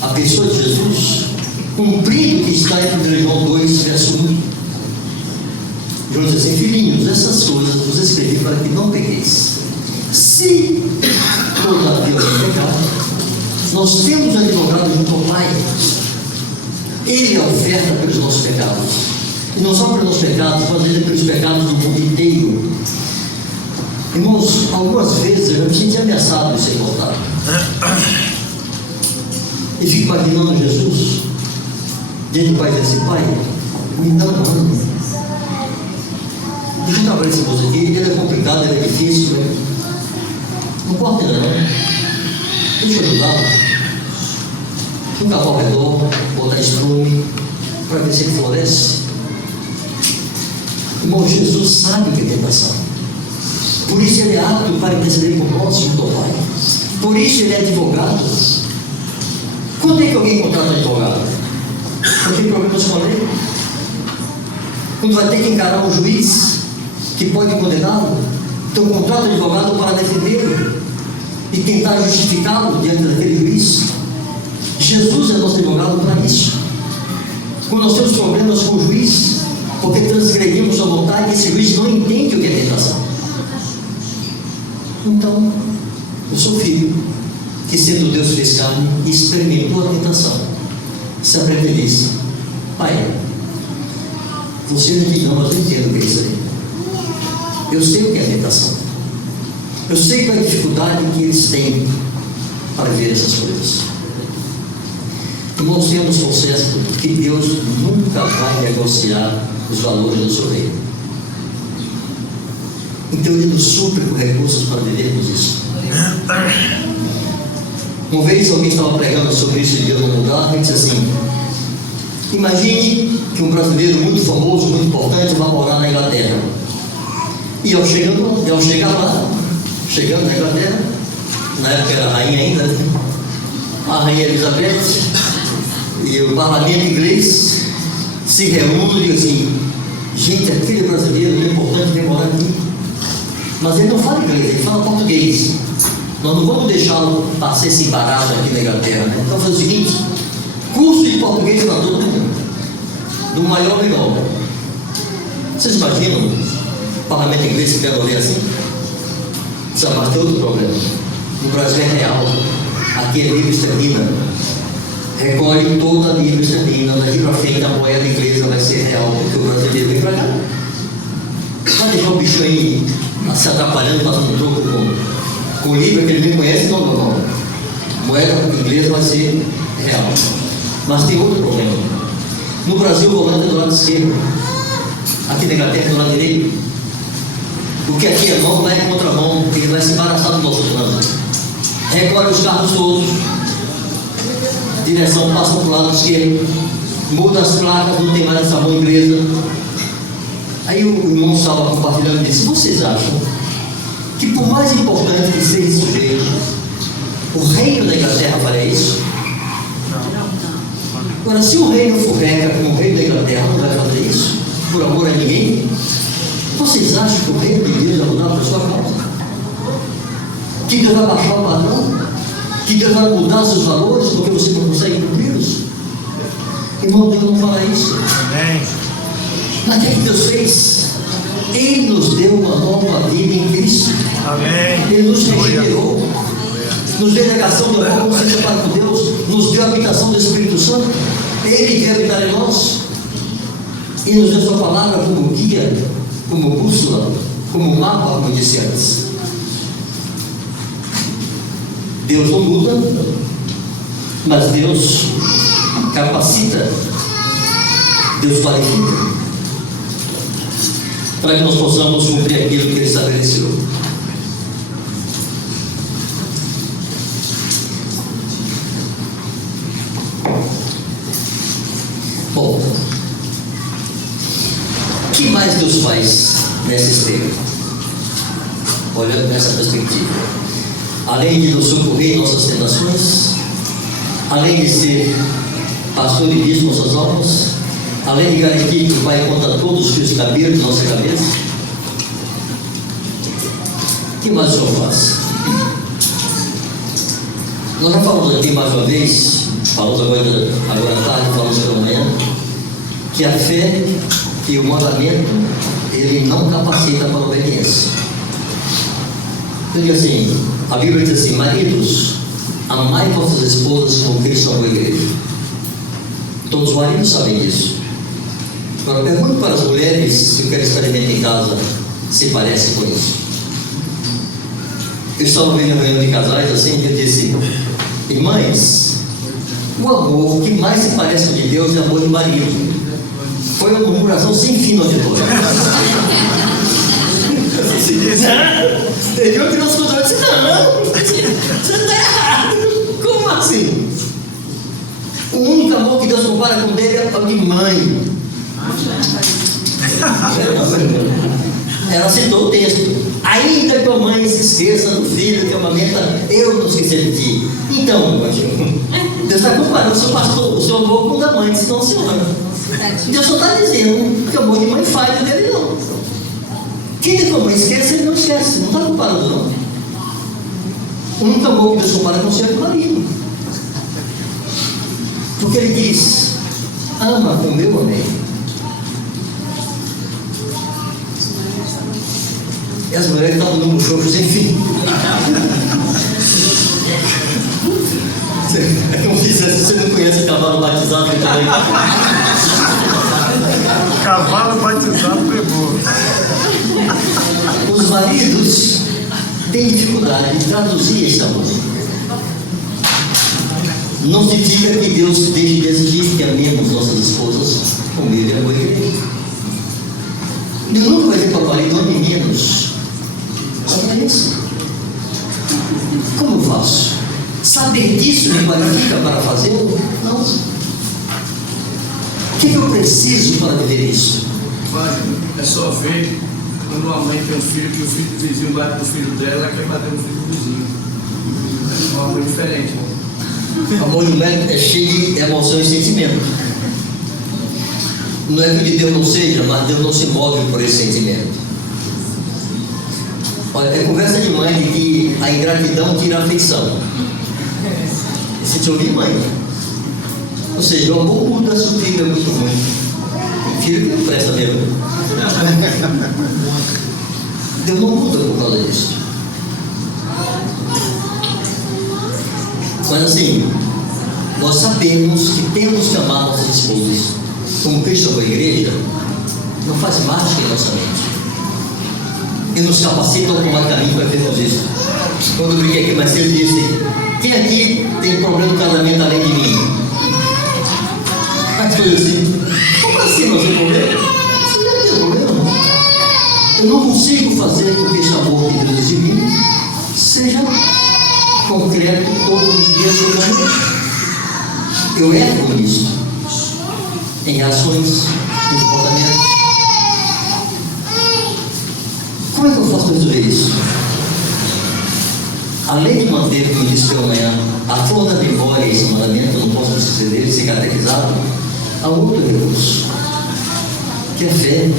a pessoa de Jesus, cumprindo o que está em João 2, verso 1. João diz assim: filhinhos, essas coisas vos escrevi para que não pequeis. Se todavia alguém pecar, nós temos um advogado junto ao Pai. Ele oferta pelos nossos pecados, e não só pelos nossos pecados, mas ele pelos pecados do mundo inteiro. Irmãos, algumas vezes eu me senti ameaçado de ser cortado. E fico imaginando Jesus diante do Pai e assim: Pai, me dá um ano. Deixa eu trabalhar esse moço aqui, ele é complicado, ele é difícil, né? Não corta ainda não. Deixa eu ajudá-lo. Ficar ao redor, botar estrume, para ver se ele floresce. Irmão, Jesus sabe o que é tentação. Por isso ele é apto para interceder por nós junto ao Pai. Por isso ele é advogado. Quando é que alguém contrata um advogado? Não tem problemas com a lei? Quando vai ter que encarar um juiz que pode condená-lo, então contrata um advogado para defendê-lo e tentar justificá-lo diante daquele juiz. Jesus é nosso advogado para isso. Quando nós temos problemas com o juiz, porque transgredimos sua vontade, esse juiz não entende o que é tentação. Então, eu sou filho que, sendo Deus fez carne, experimentou a tentação. Se arrependesse: Pai, você não entende, não, mas eu entendo o que é isso aí. Eu sei o que é a tentação. Eu sei qual é a dificuldade que eles têm para ver essas coisas. Irmãos, temos consenso que Deus nunca vai negociar os valores do seu reino. Então ele nos supre com recursos para vivermos isso. Uma vez alguém estava pregando sobre isso de Deus não mudar, e disse assim: imagine que um brasileiro muito famoso, muito importante, vai morar na Inglaterra. E ao chegar lá, chegando na Inglaterra, na época era a rainha ainda, a rainha Elizabeth e o parlamento inglês se reúnem e dizem assim: gente, aquele brasileiro é importante, vem morar aqui. Mas ele não fala inglês, ele fala português. Nós não vamos deixá-lo passar esse embaraço aqui na Inglaterra, né? Então, faz o seguinte: curso de português para todo mundo, do maior ao menor. Vocês imaginam o parlamento inglês ficando ali assim? Só mas tem outro problema. No Brasil é real, aqui é livre esterlina. Recolhe toda a livre esterlina, daqui para frente a moeda inglesa vai ser real, porque o brasileiro vem para cá. Vai deixar o bicho aí se atrapalhando, passando um troco com libra que ele nem conhece? Não. Moeda inglesa vai ser real. Mas tem outro problema. No Brasil o volante é do lado esquerdo, aqui na Inglaterra é do lado direito. O que aqui é mão vai em contramão, porque ele vai se embaraçar no nosso trânsito. Recolhe os carros todos, direção passa para o lado esquerdo, muda as placas, não tem mais essa mão inglesa. Aí o irmão estava compartilhando e disse: vocês acham que por mais importante que seja esse sujeito, o reino da Inglaterra faria isso? Agora, se o reino for regra como o reino da Inglaterra, não vai fazer isso por amor a ninguém? Vocês acham que o reino de Deus vai mudar por sua causa? Que Deus vai baixar o padrão? Que Deus vai mudar seus valores porque você não consegue cumpri-los? Irmão, Deus não fala isso. Amém. Mas o que Deus fez? Ele nos deu uma nova vida em Cristo. Amém. Ele nos regenerou, nos deu a negação do amor, nos separou com Deus, nos deu a habitação do Espírito Santo. Ele quer habitar em nós. E nos deu sua palavra como guia, como bússola, como mapa, como disse antes. Deus não muda, mas Deus capacita, Deus qualifica, para que nós possamos cumprir aquilo que Ele estabeleceu. Bom, o que mais Deus faz nessa esteira? Olhando nessa perspectiva, além de nos socorrer em nossas tentações, além de ser pastor e bispo nossas almas, além de garantir que vai contra todos os fios cabelos de nossa cabeça, o que mais o Senhor faz? Nós já falamos aqui mais uma vez, falamos agora à tarde, falamos pela manhã, que a fé e o mandamento, ele não capacita para a obediência. Eu digo assim, a Bíblia diz assim: maridos, amai vossas esposas como Cristo amou a igreja. Todos os maridos sabem disso. Agora pergunto para as mulheres se o que eles experimentam em casa se parece com isso. Eu estava vendo uma reunião de casais assim, e eu disse: irmãs, o amor que mais se parece com o de Deus é o amor do marido. Foi uma murmuração sem fim no auditório. Teve um que nos contou e disse: não, você está errado. Como assim? O único amor que Deus compara com dele é o de mãe. Ela citou o texto: ainda que a mãe se esqueça do filho que amamenta, eu não esqueci de ti. Então, Deus está comparando o seu pastor, o seu amor com o da mãe, senão se ama. Deus só está dizendo que o amor de mãe falha dele não. Quem a mãe esquece, ele não esquece, não está comparando não. O único amor que Deus compara com o seu é o marido. Porque ele diz: ama como eu amei. E as mulheres estavam dando um show sem fim. É como se você não conhece o cavalo batizado que também. Cavalo batizado pegou. Os maridos têm dificuldade de traduzir este amor. Não significa que Deus deixe de exigir que amemos nossas esposas como Ele amou a igreja. Deus nunca vai dizer para o marido: ame menos. Olha isso. Como eu faço? Saber disso me qualifica para fazê-lo? Não. O que eu preciso para viver isso? É só ver quando uma mãe tem um filho que o filho do vizinho bate no filho dela, quer bater no filho do vizinho. É uma coisa diferente. O amor de mulher é cheio de emoção e sentimento. Não é que o de Deus não seja, mas Deus não se move por esse sentimento. Olha, é conversa de mãe de que a ingratidão tira a afeição. Se te ouvir, mãe. Ou seja, o amor muda se o filho é muito ruim. Filho que não presta mesmo. Deus não muda por causa disso. Mas assim, nós sabemos que temos que amar nossas esposas como Cristo amou a igreja. Não faz mágica em nossa mente. Ele nos capacita automaticamente para termos isso. Quando eu brinquei aqui mais cedo, disse: quem aqui tem problema no casamento além de mim? Aí foi assim: como assim nós temos problema? Você não tem problema. Eu não consigo fazer com que esse amor que Deus de mim seja concreto todos os dias do ano. Eu erro nisso, em ações, em comportamentos. Como é que eu faço para resolver isso? além de manter, como eu disse pela manhã, a flor da memória e esse mandamento, eu não posso esquecer dele, ser catequizado, há outro recurso, que é fé.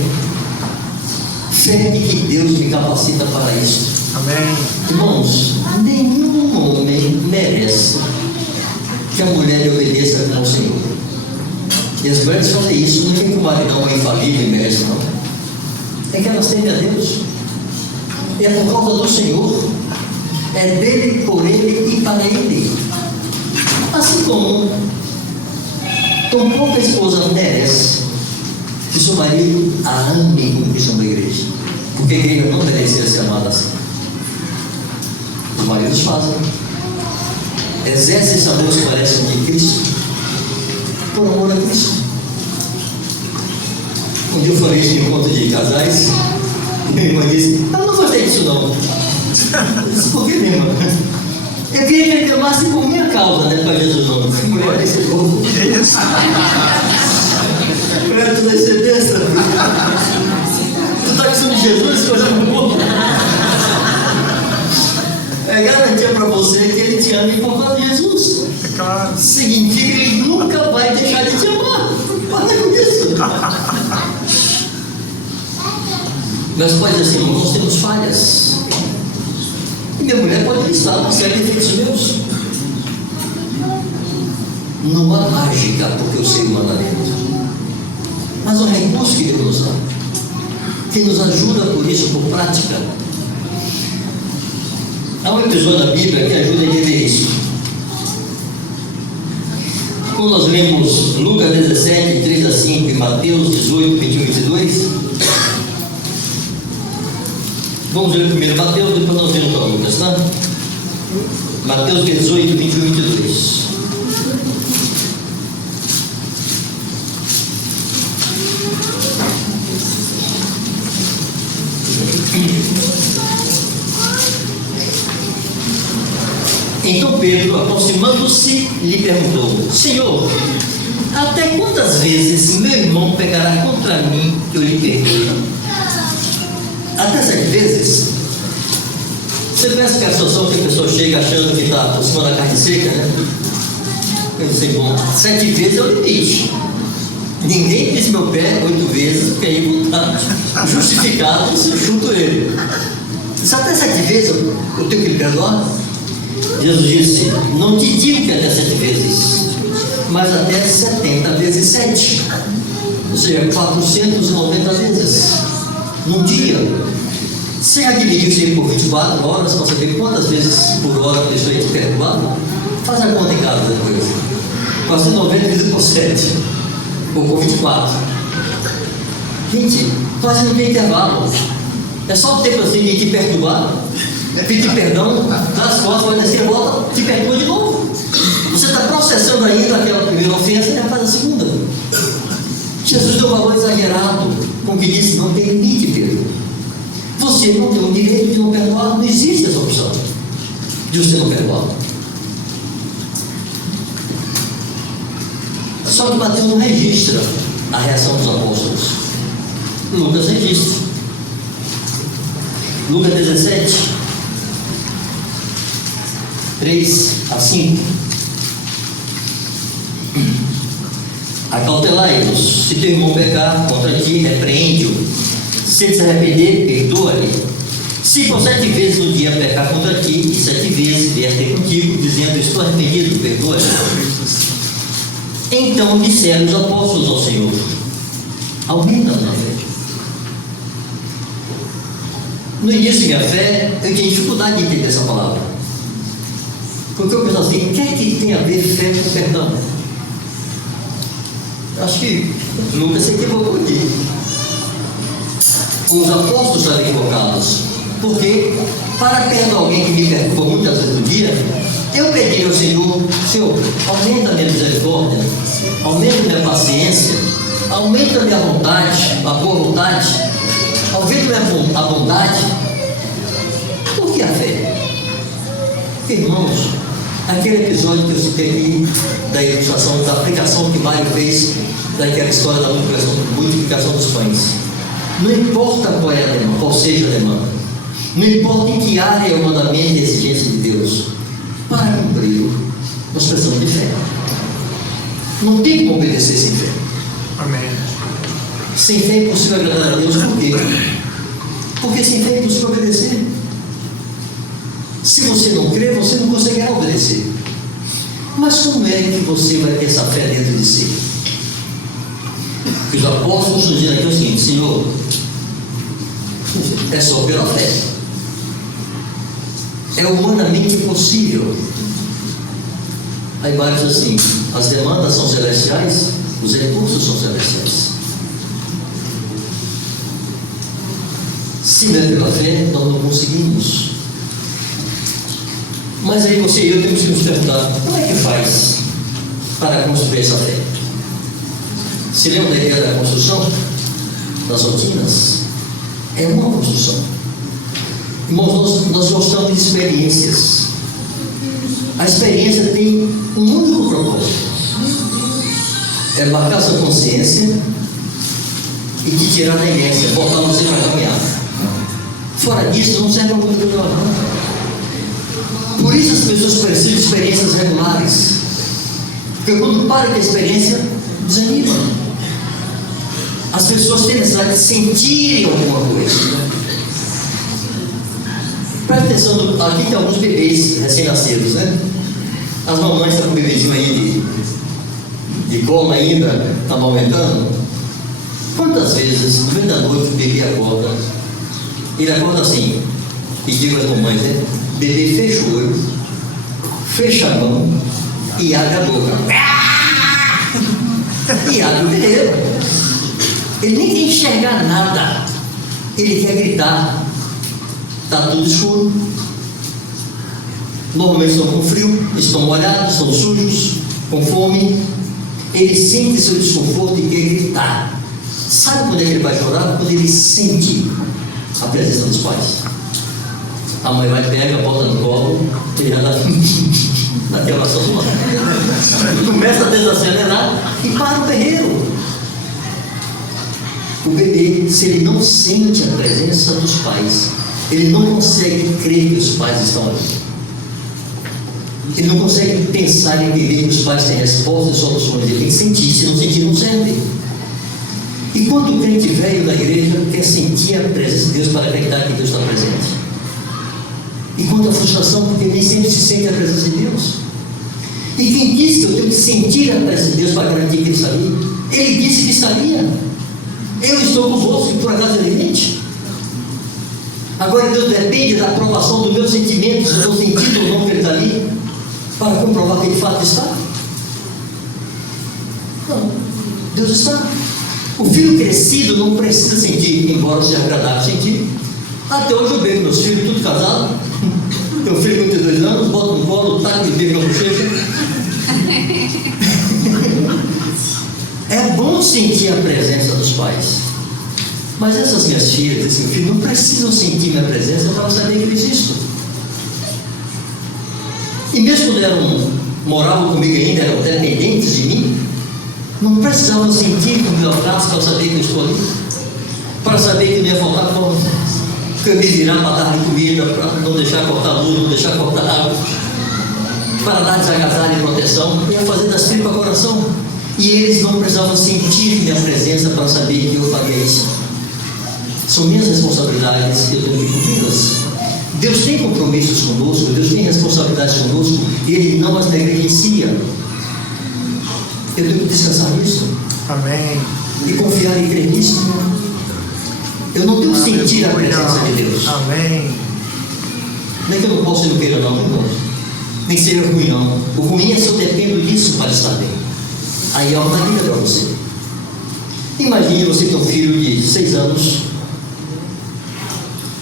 Fé de que Deus me capacita para isso. Amém. Irmãos, nenhum homem merece que a mulher lhe obedeça ao Senhor. E as mulheres fazem isso, não é que o marido não é infalível e merece, não. É que elas temem a Deus. E é por causa do Senhor. É dele, por ele e para ele. Assim como pouca esposa merece que seu marido a ame como cristão da igreja. Porque a igreja não merece ser amada assim. Os maridos fazem. Exercem esse amor que parece de Cristo por amor a Cristo. Um dia eu falei isso em encontro de casais e minha irmã disse: eu não gostei disso não. Eu disse: por que, minha irmã? Eu queria que ele amasse por minha causa, né, para Jesus não. Mulher, esse povo. Isso. Mulher, tu vai ser besta. Tu está com de Jesus, coisa boa. É garantia para você que ele te ama por causa de Jesus. É claro. Significa que ele nunca vai deixar de te amar. Para com isso. Mas pode dizer assim: nós temos falhas. E minha mulher pode listar uma série de defeitos meus. Não há mágica porque eu sei o mandamento. Mas um recurso que Deus nos dá, que nos ajuda por isso, por prática. Há um episódio da Bíblia que ajuda a entender isso. Quando nós lemos Lucas 17, 3 a 5 e Mateus 18, 21 e 22, vamos ler primeiro Mateus, depois nós vemos para Lucas, tá? Mateus 18, 21 e 22. Então Pedro, aproximando-se, lhe perguntou: Senhor, até quantas vezes meu irmão pecará contra mim que eu lhe perdoe? Até 7 vezes? Você pensa que a situação que a pessoa chega achando que está por cima da carne seca, né? Eu disse: bom, 7 vezes é o limite. Ninguém pisa meu pé 8 vezes, porque aí não está justificado se eu chuto ele. Se até 7 vezes eu tenho que lhe perdoar? Jesus disse: não te digo que até 7 vezes, mas até 70 vezes 7, ou seja, 490 vezes num dia. Você já dividiu isso aí por 24 horas para saber quantas vezes por hora a pessoa é te perdoada? Faz a conta em casa depois. 490 vezes por 7 ou por 24. Gente, quase não tem intervalo. É só o tempo assim de te perdoar, pedir perdão, dar as costas, vai descer, volta, te perdoa de novo. Você está processando ainda aquela primeira ofensa e já faz a segunda. Jesus deu um valor exagerado, como que disse: não tem limite, Pedro. Você não tem o direito de não perdoar, não existe essa opção de você não perdoar. Só que Mateus não registra a reação dos apóstolos. Lucas registra. Lucas 17, 3 a 5. Acautelai-vos: se teu irmão pecar contra ti, repreende-o. Se ele se arrepender, perdoa-lhe. Se por 7 vezes no dia pecar contra ti, e 7 vezes vier ter contigo, dizendo: estou arrependido, perdoa-lhe. Então disseram os apóstolos ao Senhor: aumenta a fé. No início da minha fé, eu tinha dificuldade de entender essa palavra. Porque eu penso assim: o que é que tem a ver fé com perdão? Acho que Lucas se equivocou aqui. Os apóstolos estavam equivocados. Porque, para perdoar alguém que me perdoa muitas vezes no dia, eu pedi ao Senhor: Senhor, aumenta a minha misericórdia, aumenta a minha paciência, aumenta a minha vontade, a boa vontade, aumenta a bondade. Por que a fé? Irmãos, aquele episódio que eu citei aqui, da ilustração, da aplicação que Mário fez daquela história da multiplicação dos pães. Não importa qual é a demanda, qual seja a demanda, Não importa em que área é o mandamento e a exigência de Deus, para cumpri-lo, nós precisamos de fé. Não tem como obedecer sem fé. Amém. Sem fé é impossível agradar a Deus. Por quê? Porque sem fé é impossível obedecer. Se você não crê, você não conseguirá obedecer. Mas como é que você vai ter essa fé dentro de si? Os apóstolos estão dizendo aqui o seguinte: Senhor, é só pela fé. É humanamente impossível. Aí vai dizer assim: as demandas são celestiais, os recursos são celestiais. Se não é pela fé, nós não conseguimos. Mas aí você e eu temos que nos perguntar: como é que faz para construir essa fé? Se lembra da ideia da construção? Das rotinas? É uma construção. Irmãos, nós gostamos de experiências. A experiência tem um único propósito: é marcar sua consciência e te tirar da inércia, botar você para caminhar. Fora disso, não serve para muita coisa não. Por isso as pessoas precisam de experiências regulares. Porque quando para com a experiência, desanima. As pessoas têm necessidade de sentirem alguma coisa. Presta atenção, aqui tem alguns bebês recém-nascidos, né? As mamães estão com o bebezinho aí de colo ainda, amamentando. Quantas vezes, no meio da noite, o bebê acorda? Ele acorda assim, e digo às mamães, né? Bebê fecha o olho, fecha a mão e abre a boca. E abre o berreiro. Ele nem quer enxergar nada. Ele quer gritar. Está tudo escuro. Normalmente estão com frio, estão molhados, estão sujos, com fome. Ele sente seu desconforto e quer gritar. Sabe quando é que ele vai chorar? Quando ele sente a presença dos pais. A mãe vai, pega, bota no colo, ele já dá naquela sua mão. Começa a desacelerar e para o berreiro. O bebê, se ele não sente a presença dos pais, ele não consegue crer que os pais estão ali. Ele não consegue pensar e entender que os pais têm respostas e soluções. Ele tem que sentir, se não sentir, não serve. E quando o crente velho da igreja quer sentir a presença de Deus para acreditar que Deus está presente? E quanto à frustração, porque nem sempre se sente a presença de Deus. E quem disse que eu tenho que sentir a presença de Deus para garantir que Ele está ali? Ele disse que estaria. Eu estou convosco, e por acaso Ele mente. Agora Deus depende da aprovação do meu sentimento, se eu estou sentindo ou não que Ele está ali, para comprovar que Ele de fato está. Não, Deus está. O filho crescido não precisa sentir, embora seja agradável sentir. Até hoje eu vejo meus filhos, tudo casado. Meu filho com 32 anos, bota no colo, taca e beijo na bochecha. É bom sentir a presença dos pais. Mas essas minhas filhas, esse meu filho, não precisam sentir minha presença para saber que eu existo. E mesmo quando moravam comigo ainda, eram dependentes de mim, não precisavam sentir o meu abraço para saber que eu estou ali. Para saber que eu ia voltar com que eu me virar para dar comida, para não deixar cortar luz, não deixar cortar água, para dar desagasalho e proteção. Eu ia fazer das tripas coração. E eles não precisavam sentir minha presença para saber que eu faria isso. São minhas responsabilidades, eu tenho que cumpri-las. Deus tem compromissos conosco, Deus tem responsabilidades conosco e Ele não as negligencia. Eu tenho que descansar nisso. Amém. E confiar e crer nisso. Eu não tenho que sentir a presença de Deus. Amém. Não é que eu não posso ir no queira não, irmão. Nem seja ruim não. O ruim é se eu dependo disso para estar bem. Aí é uma vida para você. Imagine você ter um filho de 6 anos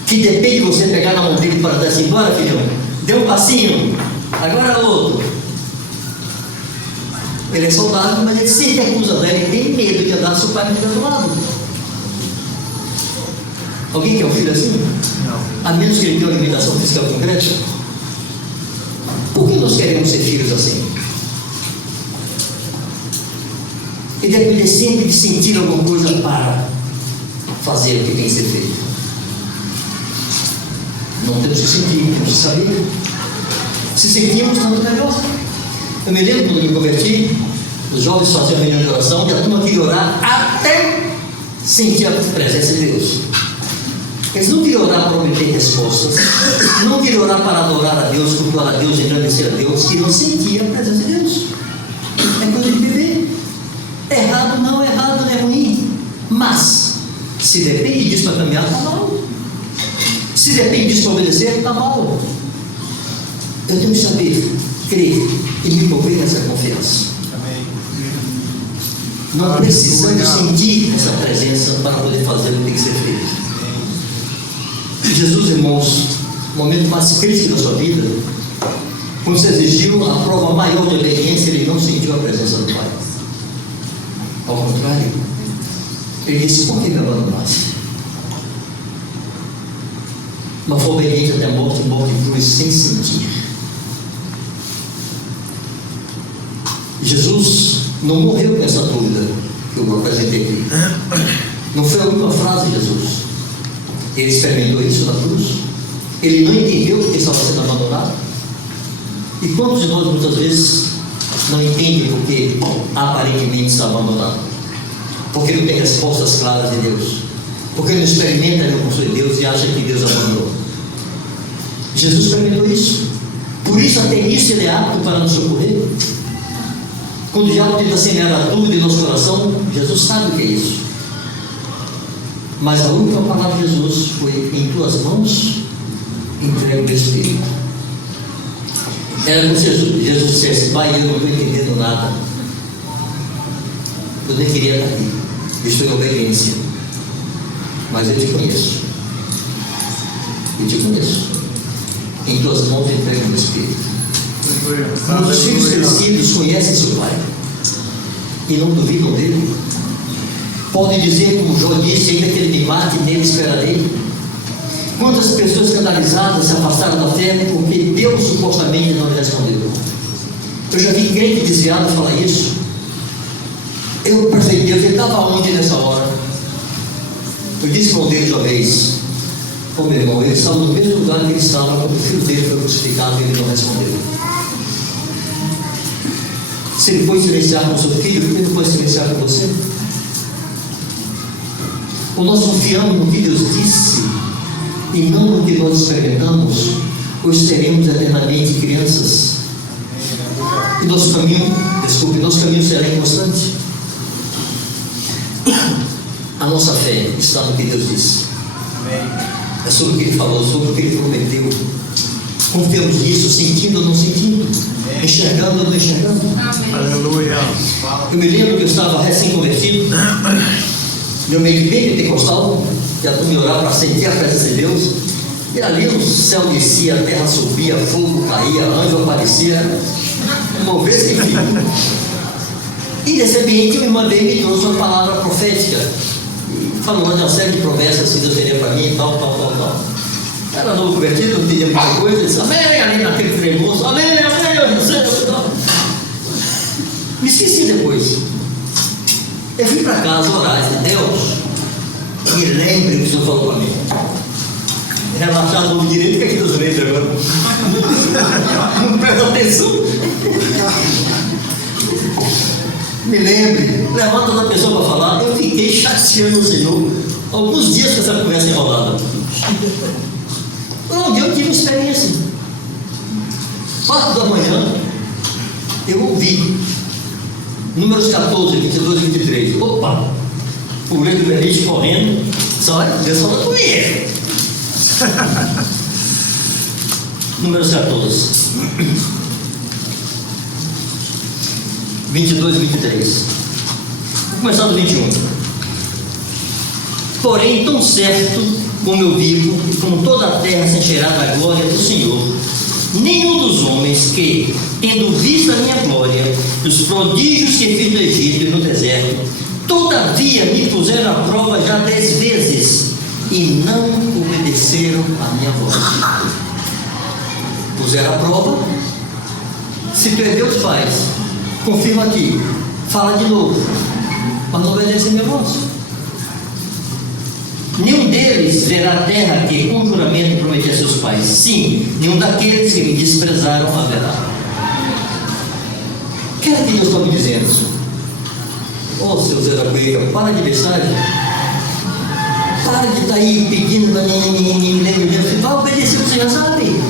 que depende de você pegar na mão dele para dar assim: bora filhão, deu um passinho, agora outro. Ele é saudável, mas ele se recusa a andar, ele tem medo de andar se o pai não estiver do lado. Alguém quer um filho assim? Não. A menos que ele tenha uma limitação física concreta. Por que nós queremos ser filhos assim? E depender sempre de sentir alguma coisa para fazer o que tem que ser feito. Não temos que sentir, temos que saber. Se sentimos, estamos melhor. Eu me lembro quando me converti, os jovens faziam reunião de oração e a turma queria orar até sentir a presença de Deus. Eles não queriam orar para obter respostas, não queriam orar para adorar a Deus, cultuar a Deus, engrandecer a Deus, queriam sentir a presença de Deus. É coisa de viver. Errado não é ruim, mas se depende disso para caminhar, está mal. Se depende disso para obedecer, está mal. Eu tenho que saber, crer e me mover nessa confiança. Não precisamos sentir essa presença para poder fazer o que tem que ser feito. Jesus, irmãos, no momento mais crítico da sua vida, quando se exigiu a prova maior de obediência, ele não sentiu a presença do Pai. Ao contrário, ele disse: por que me abandonaste? Mas foi obediente até a morte de cruz, sem sentir. Jesus não morreu com essa dúvida que eu apresentei aqui. Não foi a última frase de Jesus. Ele experimentou isso na cruz. Ele não entendeu porque estava sendo abandonado. E quantos de nós muitas vezes não entendem porque aparentemente está abandonado? Porque não tem respostas claras de Deus. Porque não experimenta a emoção de Deus e acha que Deus abandonou. Jesus experimentou isso. Por isso até nisso ele é apto para nos socorrer. Quando o diabo tenta semear a dúvida em nosso coração, Jesus sabe o que é isso. Mas a única palavra de Jesus foi: em tuas mãos entrego o meu espírito. Era como se Jesus dissesse: Pai, eu não estou entendendo nada, eu nem queria estar aqui, estou em obediência, mas eu te conheço, em tuas mãos entrego o meu espírito. Os filhos crescidos conhecem seu pai e não duvidam dele. Podem dizer, como Jó disse: ainda que ele me mate, nele esperarei. Quantas pessoas escandalizadas se afastaram da fé porque Deus supostamente não lhe respondeu. Eu já vi crente desviado falar isso. Eu percebi, Deus, ele estava onde nessa hora? Eu disse para um deles uma vez: ô meu irmão, ele estava no mesmo lugar que ele estava quando o filho dele foi crucificado e ele não respondeu. Se ele foi silenciar com seu filho, por que ele não foi silenciar com você? Ou nós confiamos no que Deus disse e não no que nós experimentamos, ou seremos eternamente crianças e nosso caminho será inconstante. A nossa fé está no que Deus disse. É sobre o que Ele falou, sobre o que Ele prometeu. Confiamos nisso, sentindo ou não sentindo, enxergando ou não enxergando. Aleluia. Eu me lembro que eu estava recém-convertido, meu meio bem pentecostal, já estou me orar para sentir a presença de Deus, e ali o céu descia, a terra subia, fogo caía, anjo aparecia, uma vez que enfim. E nesse ambiente, uma irmã me trouxe uma palavra profética, falando de uma série de promessas que Deus teria para mim, tal. Era novo convertido, não entendia muita coisa, disse amém, ali naquele tremoço, amém, eu sei, tal. Me esqueci depois. Eu fui para casa orar e disse: Deus, me lembre o que o Senhor falou para mim. Relaxar no direito, que é que Deus lembra agora? Não presta atenção. Me lembre, levanta outra pessoa para falar. Eu fiquei chateando o Senhor alguns dias com essa conversa enrolada. Um dia eu tive uma experiência. 4 da manhã, eu ouvi Números 14, 22 e 23. Opa! Pulei do beliche correndo. Só Deus falando comigo. Números 14, 22 e 23. Vou começar do 21. Porém, tão certo como eu vivo, e como toda a terra se encherá da glória do Senhor, nenhum dos homens que, tendo visto a minha glória, os prodígios que fiz no Egito e no deserto, todavia me puseram à prova já 10 vezes, e não obedeceram a minha voz. Puseram à prova. Se tu é Deus, faz, confirma aqui, fala de novo, mas não obedece a minha voz. Nenhum deles verá a terra que com juramento prometi a seus pais. Sim, nenhum daqueles que me desprezaram haverá. O que é que Deus está me dizendo? Ô, seu Zé da Cueca, para de mensagem. Para de estar aí pedindo para ninguém. Vai obedecer o que você já sabe.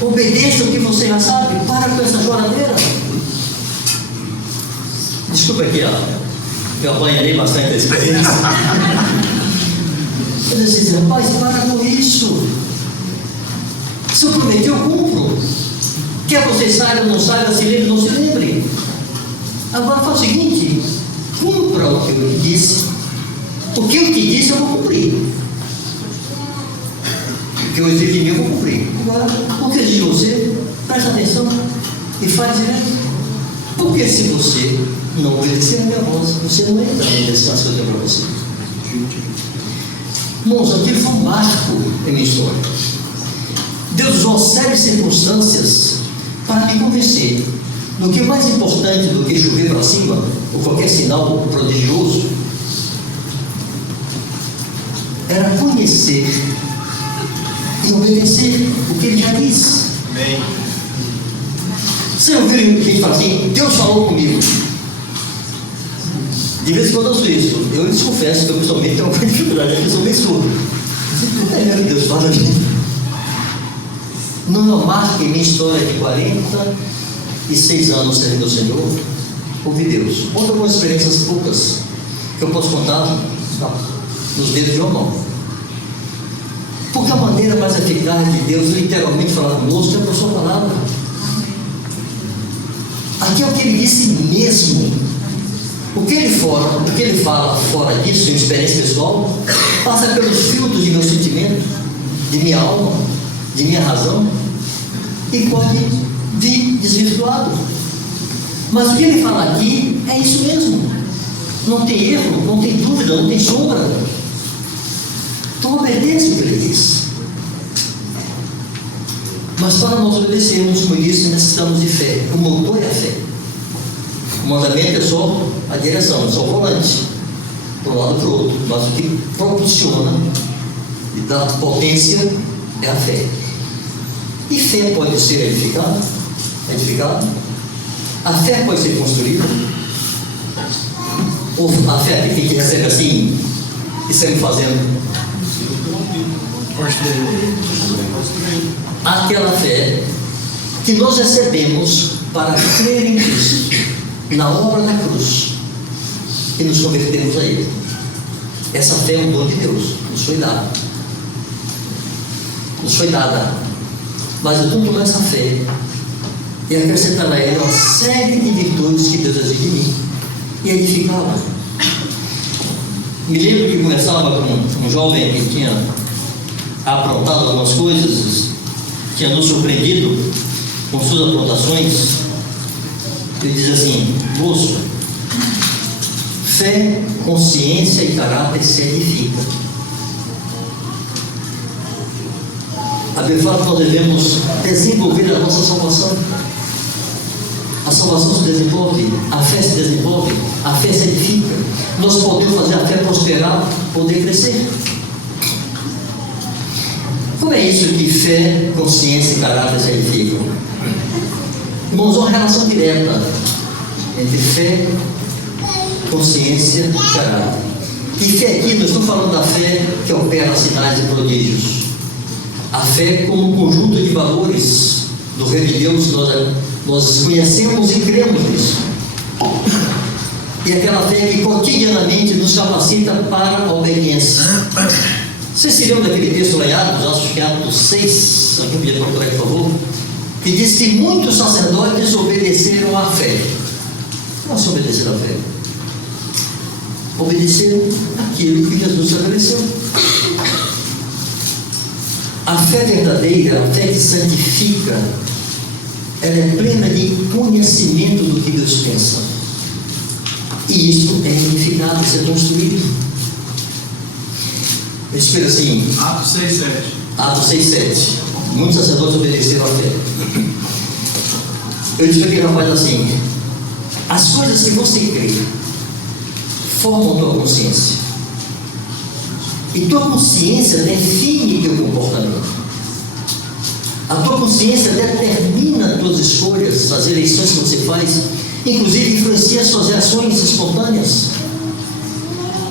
Obedeça o que você já sabe. Para com essa choradeira. Desculpa aqui, ó. Eu apanharei bastante a experiência. Eu disse, rapaz, para com isso. Se eu prometi, eu cumpro. Quer você saiba, não saiba, se lembre, não se lembre. Agora faz o seguinte: cumpra o que eu te disse. O que eu te disse, eu vou cumprir. O que eu exijo de mim, eu vou cumprir. Agora, o que eu exijo de você, presta atenção e faz direito. Porque se você não obedecer a minha voz, você não entra no descanso que eu tenho para você. Irmãos, aquilo foi um marco em minha história. Deus usou sérias circunstâncias para me convencer do que é mais importante do que chover para cima, ou qualquer sinal prodigioso, era conhecer e obedecer o que Ele já disse. Amém. Você ouviu gente falar assim, Deus falou comigo? De vez em quando eu ouço isso. Eu lhes confesso que eu pessoalmente tenho uma dificuldade, eu sou bem surdo. É mesmo que Deus fala de mim. Não marque minha história de 46 anos servindo ao Senhor, ouvi Deus. Conta algumas experiências poucas que eu posso contar nos dedos de uma mão. Porque a maneira mais eficaz de Deus literalmente falar conosco é por sua palavra. Aqui é o que Ele disse mesmo. O que Ele fala fora disso, em experiência pessoal, passa pelos filtros de meu sentimento, de minha alma, de minha razão, e pode vir desvirtuado. Mas o que Ele fala aqui é isso mesmo. Não tem erro, não tem dúvida, não tem sombra. Então obedece o que Ele diz. Mas para nós obedecermos, como eu disse, necessitamos de fé. O motor é a fé. O mandamento é só a direção, é só o volante, para um lado e para o outro. Mas o que propiciona e dá potência é a fé. E fé pode ser edificada? A fé pode ser construída? Ou a fé que a gente recebe assim e sempre fazendo? Aquela fé que nós recebemos para crer em Cristo, na obra da cruz, e nos convertermos a Ele. Essa fé é um dom de Deus, nos foi dada. Mas eu tenho que tomar essa fé e acrescentar a Ele uma série de virtudes que Deus exige de mim e edificá-la. Me lembro que conversava com um jovem que tinha aprontado algumas coisas, tinha nos surpreendido com suas aprontações. Ele diz assim: moço, fé, consciência e caráter se edifica. A Bíblia fala que nós devemos desenvolver a nossa salvação. A salvação se desenvolve, a fé se desenvolve, a fé se edifica. Nós podemos fazer a fé prosperar, poder crescer. Como é isso que fé, consciência e caráter se edificam? Irmãos, uma relação direta entre fé, consciência e caráter. E fé aqui, nós estamos falando da fé que opera sinais e prodígios. A fé como um conjunto de valores do reino de Deus, nós conhecemos e cremos nisso. E aquela fé que cotidianamente nos capacita para a obediência. Vocês se lembram daquele texto lá em Atos, acho que é Atos 6, alguém podia procurar, por favor, que diz que muitos sacerdotes obedeceram à fé. Não se obedeceram à fé, obedeceram aquilo que Jesus estabeleceu. A fé verdadeira, a fé que santifica, ela é plena de conhecimento do que Deus pensa. E isso é edificado, isso é construído. Eu espero assim. Atos 6:7. Atos 6:7. Muitos sacerdotes obedeceram à fé. Eu disse para aquele rapaz assim: as coisas que você crê formam tua consciência. E tua consciência define teu comportamento. A tua consciência determina tuas escolhas, as eleições que você faz, inclusive influencia as suas reações espontâneas.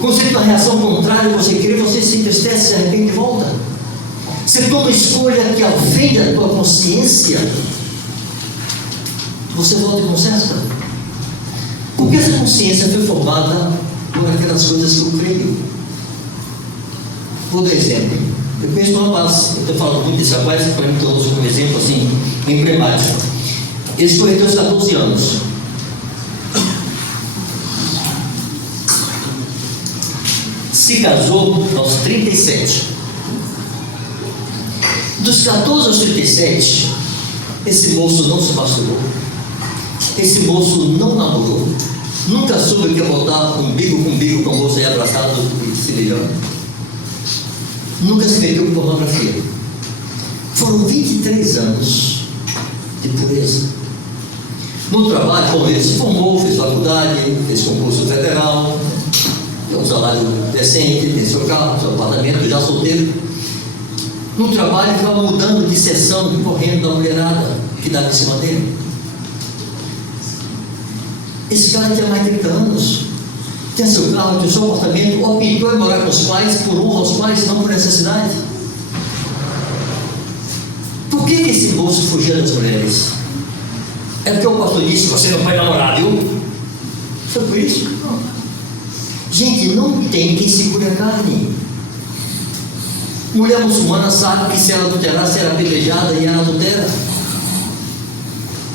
Quando você tem uma reação contrária, você crê, você se entristece, se arrepende e volta. Você toma uma escolha que ofende a tua consciência, você volta e conserta. Porque essa consciência foi formada por aquelas coisas que eu creio. Vou dar exemplo. Eu conheço um rapaz, eu estou falando muito desse rapaz, para mim todos como exemplo assim, emblemático. Ele se converteu aos 14 anos. Se casou aos 37. Dos 14 aos 37, esse moço não se masturbou, esse moço não namorou, nunca soube que ia voltar umbigo com umbigo com a moça aí abraçado e se beijando, nunca se meteu com pornografia. Foram 23 anos de pureza. No trabalho, como ele se formou, fez faculdade, fez concurso federal, tem um salário decente, tem seu carro, seu apartamento, já solteiro. No trabalho, ele ficava mudando de sessão, correndo da mulherada que dava em cima dele. Esse cara tinha mais de 30 anos, tinha seu carro, tinha seu apartamento, optou em morar com os pais, por honra aos pais, não por necessidade. Por que esse moço fugia das mulheres? É porque o pastor disse: você não pode namorar, viu? Foi por isso? Não. Gente, não tem quem segure a carne. Mulher muçulmana sabe que se ela adulterar, será apedrejada, e ela adultera.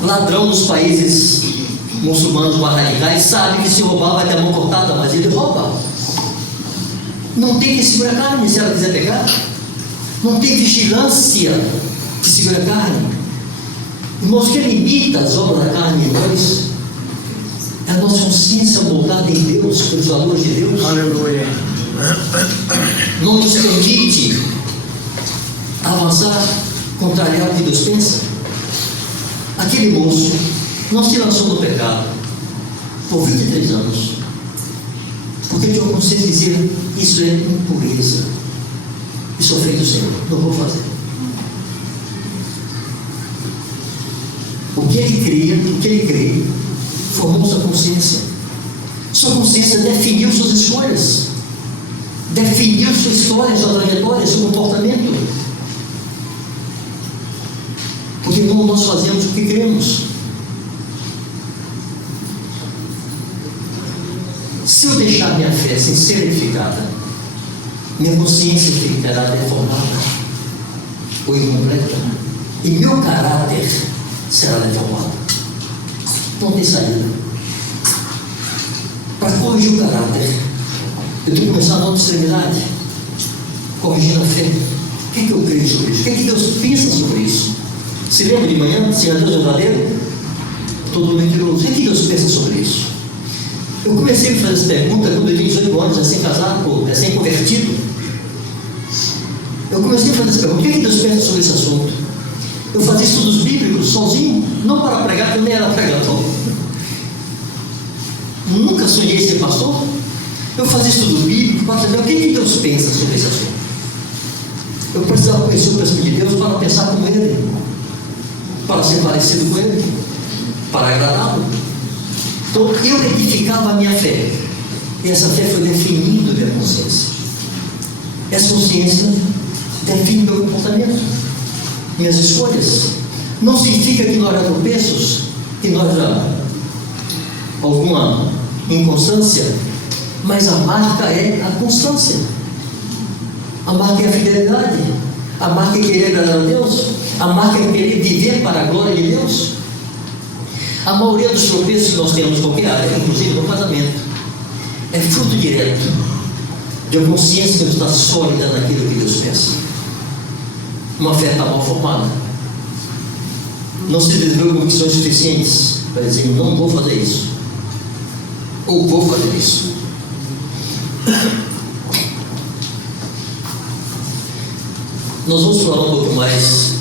Ladrão dos países muçulmanos mais radicais sabe que se roubar vai ter a mão cortada, mas ele rouba. Não tem que segurar a carne se ela quiser pegar. Não tem vigilância que segura a carne. Irmãos, que limita as obras da carne em nós é a nossa consciência moldada em Deus, pelos valores de Deus. Aleluia. Não nos permite avançar, contrariar o que Deus pensa. Aquele moço não se lançou no pecado por 23 anos, porque tinha uma consciência de dizer: isso é impureza, isso ofende o Senhor, não vou fazer. O que ele crê, formou sua consciência. Sua consciência definiu suas escolhas, definiu sua história, sua trajetória, seu comportamento. Porque não nós fazemos o que queremos. Se eu deixar minha fé sem ser edificada, minha consciência ficará deformada ou incompleta, e meu caráter será deformado. Não tem saída. Para corrigir o caráter, eu tenho que começar na outra extremidade, corrigindo a fé. O que é que eu creio sobre isso? O que é que Deus pensa sobre isso? Se lembra de manhã, se é Deus verdadeiro, todo mentiroso. O que é que Deus pensa sobre isso? Eu comecei a fazer essa pergunta quando eu tinha 18 anos, recém-casado, recém-convertido. Eu comecei a fazer essa pergunta: o que é que Deus pensa sobre esse assunto? Eu fazia estudos bíblicos sozinho, não para pregar, porque eu nem era pregador. Nunca sonhei ser pastor. Eu fazia estudo bíblico para saber o que Deus pensa sobre esse assunto. Eu precisava conhecer o pensamento de Deus para pensar como Ele, para ser parecido com Ele, para agradá-lo. Então eu edificava a minha fé, e essa fé foi definindo a minha consciência. Essa consciência define meu comportamento, minhas escolhas. Não significa que nós já tropeços, que nós já alguma inconstância, mas a marca é a constância, a marca é a fidelidade, a marca é querer agradar a Deus, a marca é querer viver para a glória de Deus. A maioria dos tropeços que nós temos em qualquer área, inclusive no casamento, é fruto direto de uma consciência que não está sólida naquilo que Deus pensa. Uma fé está mal formada, não se desenvolveu convicções suficientes para dizer: não vou fazer isso, ou vou fazer isso. Nós vamos falar um pouco mais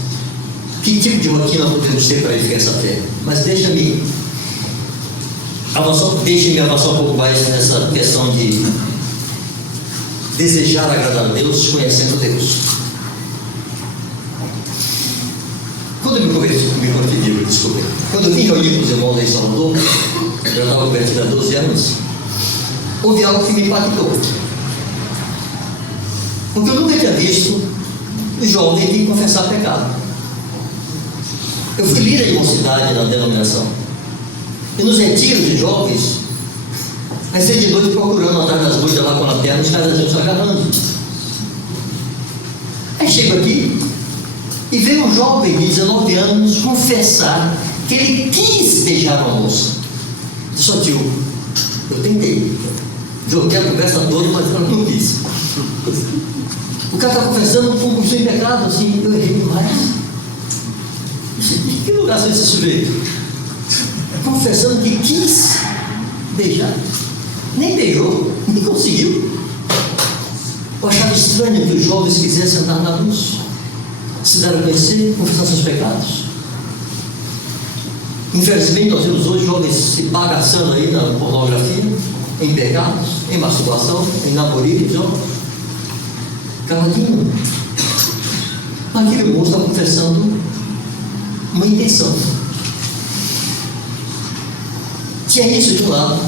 que tipo de rotina podemos ter para edificar essa fé, mas deixe-me avançar um pouco mais nessa questão de desejar agradar a Deus conhecendo Deus. Quando eu quando eu vim reunir com os irmãos em Salvador, eu já estava convertido há 12 anos, houve algo que me impactou. Porque eu nunca tinha visto o jovem vir confessar pecado. Eu fui líder de mocidade na denominação. E nos retiros de jovens, aí saí de noite procurando atrás das luzes lá com a lanterna, os caras iam se agarrando. Aí chego aqui e veio um jovem de 19 anos confessar que ele quis beijar uma moça. Disse: ó tio, eu tentei, joguei a conversa toda, mas ela não quis. O cara está confessando com o seu pecado, assim, eu errei demais. Em que lugar são esse sujeito? Confessando que quis beijar, nem beijou, nem conseguiu. Eu achava estranho que os jovens quisessem andar na luz, se dar a conhecer, confessar seus pecados. Infelizmente, nós vemos hoje jovens se bagaçando aí na pornografia, em pecados, em masturbação, em namorico, caladinho. Mas aquele moço está confessando uma intenção. Tinha isso de um lado.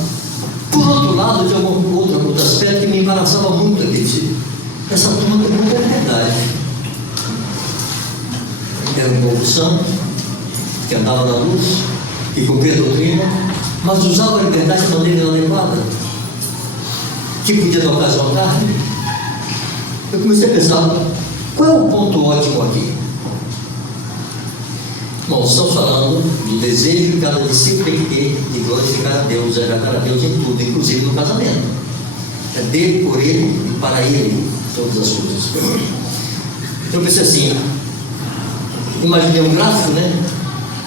Por outro lado, de algum outro aspecto que me embaraçava muito aquele dia. Essa turma tem muita liberdade. Era um povo santo, que andava na luz, que cumpria a doutrina, mas usava a liberdade de maneira inadequada, que podia tocar sua carne. Eu comecei a pensar, qual é o ponto ótimo aqui? Bom, estamos falando do desejo que cada discípulo tem que ter de glorificar a Deus, agradar a Deus em tudo, inclusive no casamento. É dele, por ele e para ele, todas as coisas. Então eu pensei assim, imaginei um gráfico, né?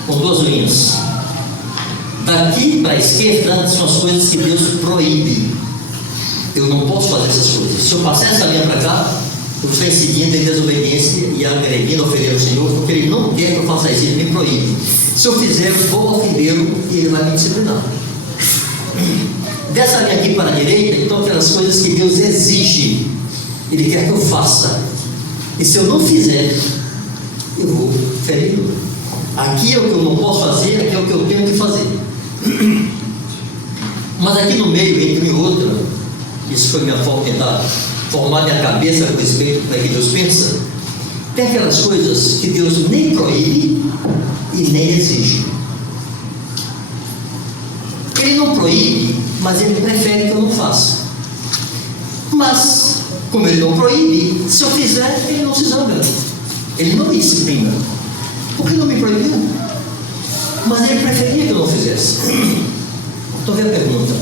Com duas linhas. Daqui para a esquerda são as coisas que Deus proíbe. Eu não posso fazer essas coisas. Se eu passar essa linha para cá, eu estou seguindo em desobediência e agredindo, ofendendo o Senhor, porque Ele não quer que eu faça isso, Ele me proíbe. Se eu fizer, eu vou ofendê-lo e Ele vai me disciplinar. Dessa linha aqui para a direita, então, aquelas coisas que Deus exige, Ele quer que eu faça. E se eu não fizer, eu vou feri-lo. Aqui é o que eu não posso fazer, aqui é o que eu tenho que fazer. Mas aqui no meio, entre outra, isso foi minha forma de tentar formar minha cabeça a respeito do que Deus pensa. Tem aquelas coisas que Deus nem proíbe e nem exige. Ele não proíbe, mas Ele prefere que eu não faça. Mas, como Ele não proíbe, se eu fizer, Ele não se zanga. Ele não me disciplina. Por que não me proibiu? Mas Ele preferia que eu não fizesse. Então vem a pergunta: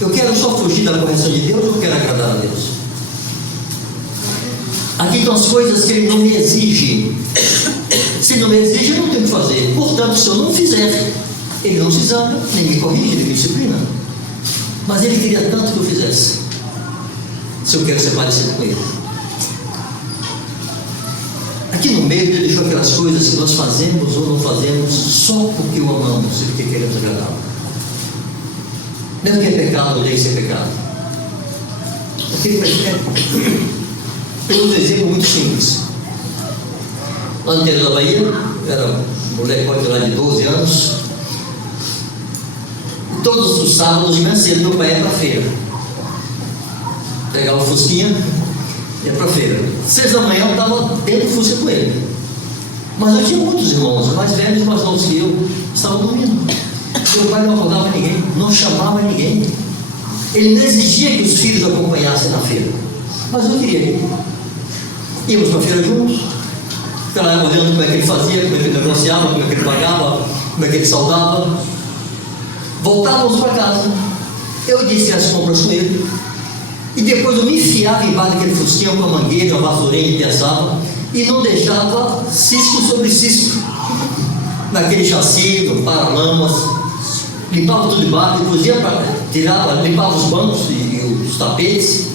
eu quero só fugir da correção de Deus ou eu quero agradar a Deus? Aqui estão as coisas que Ele não me exige. Se Ele não me exige, eu não tenho que fazer. Portanto, se eu não fizer, Ele não se zanga, nem me corrige, nem me disciplina. Mas Ele queria tanto que eu fizesse, se eu quero ser parecido com Ele. Aqui no meio Ele deixou aquelas coisas que nós fazemos ou não fazemos só porque o amamos e porque queremos agradá-lo. Não é porque é pecado ou deixa de ser pecado. Porque Ele prefere. Eu uso um exemplo muito simples. Lá no interior da Bahia, era um moleque lá de 12 anos. Todos os sábados de manhã cedo, meu pai ia para a feira. Pegava o Fusquinha e ia para a feira. 6 da manhã eu estava dentro do Fusca com ele. Mas eu tinha muitos irmãos, mais velhos e mais novos que eu, estavam dormindo. Meu pai não acordava ninguém, não chamava ninguém. Ele não exigia que os filhos acompanhassem na feira. Mas eu queria ir. Íamos para a feira juntos, ficava lá olhando como é que ele fazia, como é que ele negociava, como é que ele pagava, como é que ele saudava. Voltávamos para casa. Eu disse as compras com ele. E depois eu me enfiava embaixo daquele fusquinha com a mangueira, uma vassourinha e pensava, e não deixava cisco sobre cisco. Naquele chassi, no paralamas, limpava tudo embaixo, depois ia para tirava, limpava os bancos e os tapetes,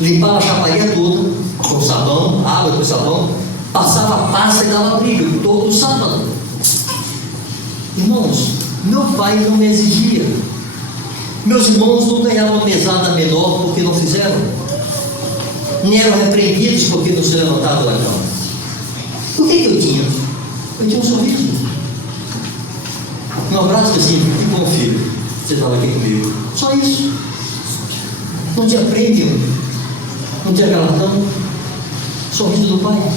limpava a chaparia toda, com sabão, água com sabão, passava pasta e dava brilho todo sábado. Irmãos, meu pai não me exigia. Meus irmãos não ganhavam mesada menor porque não fizeram. nem eram repreendidos porque não se levantavam da cama. O que eu tinha? Eu tinha um sorriso. Um abraço assim, que bom filho, você estava aqui comigo. Só isso. Não tinha prêmio, não tinha galardão. Sorriso do Pai.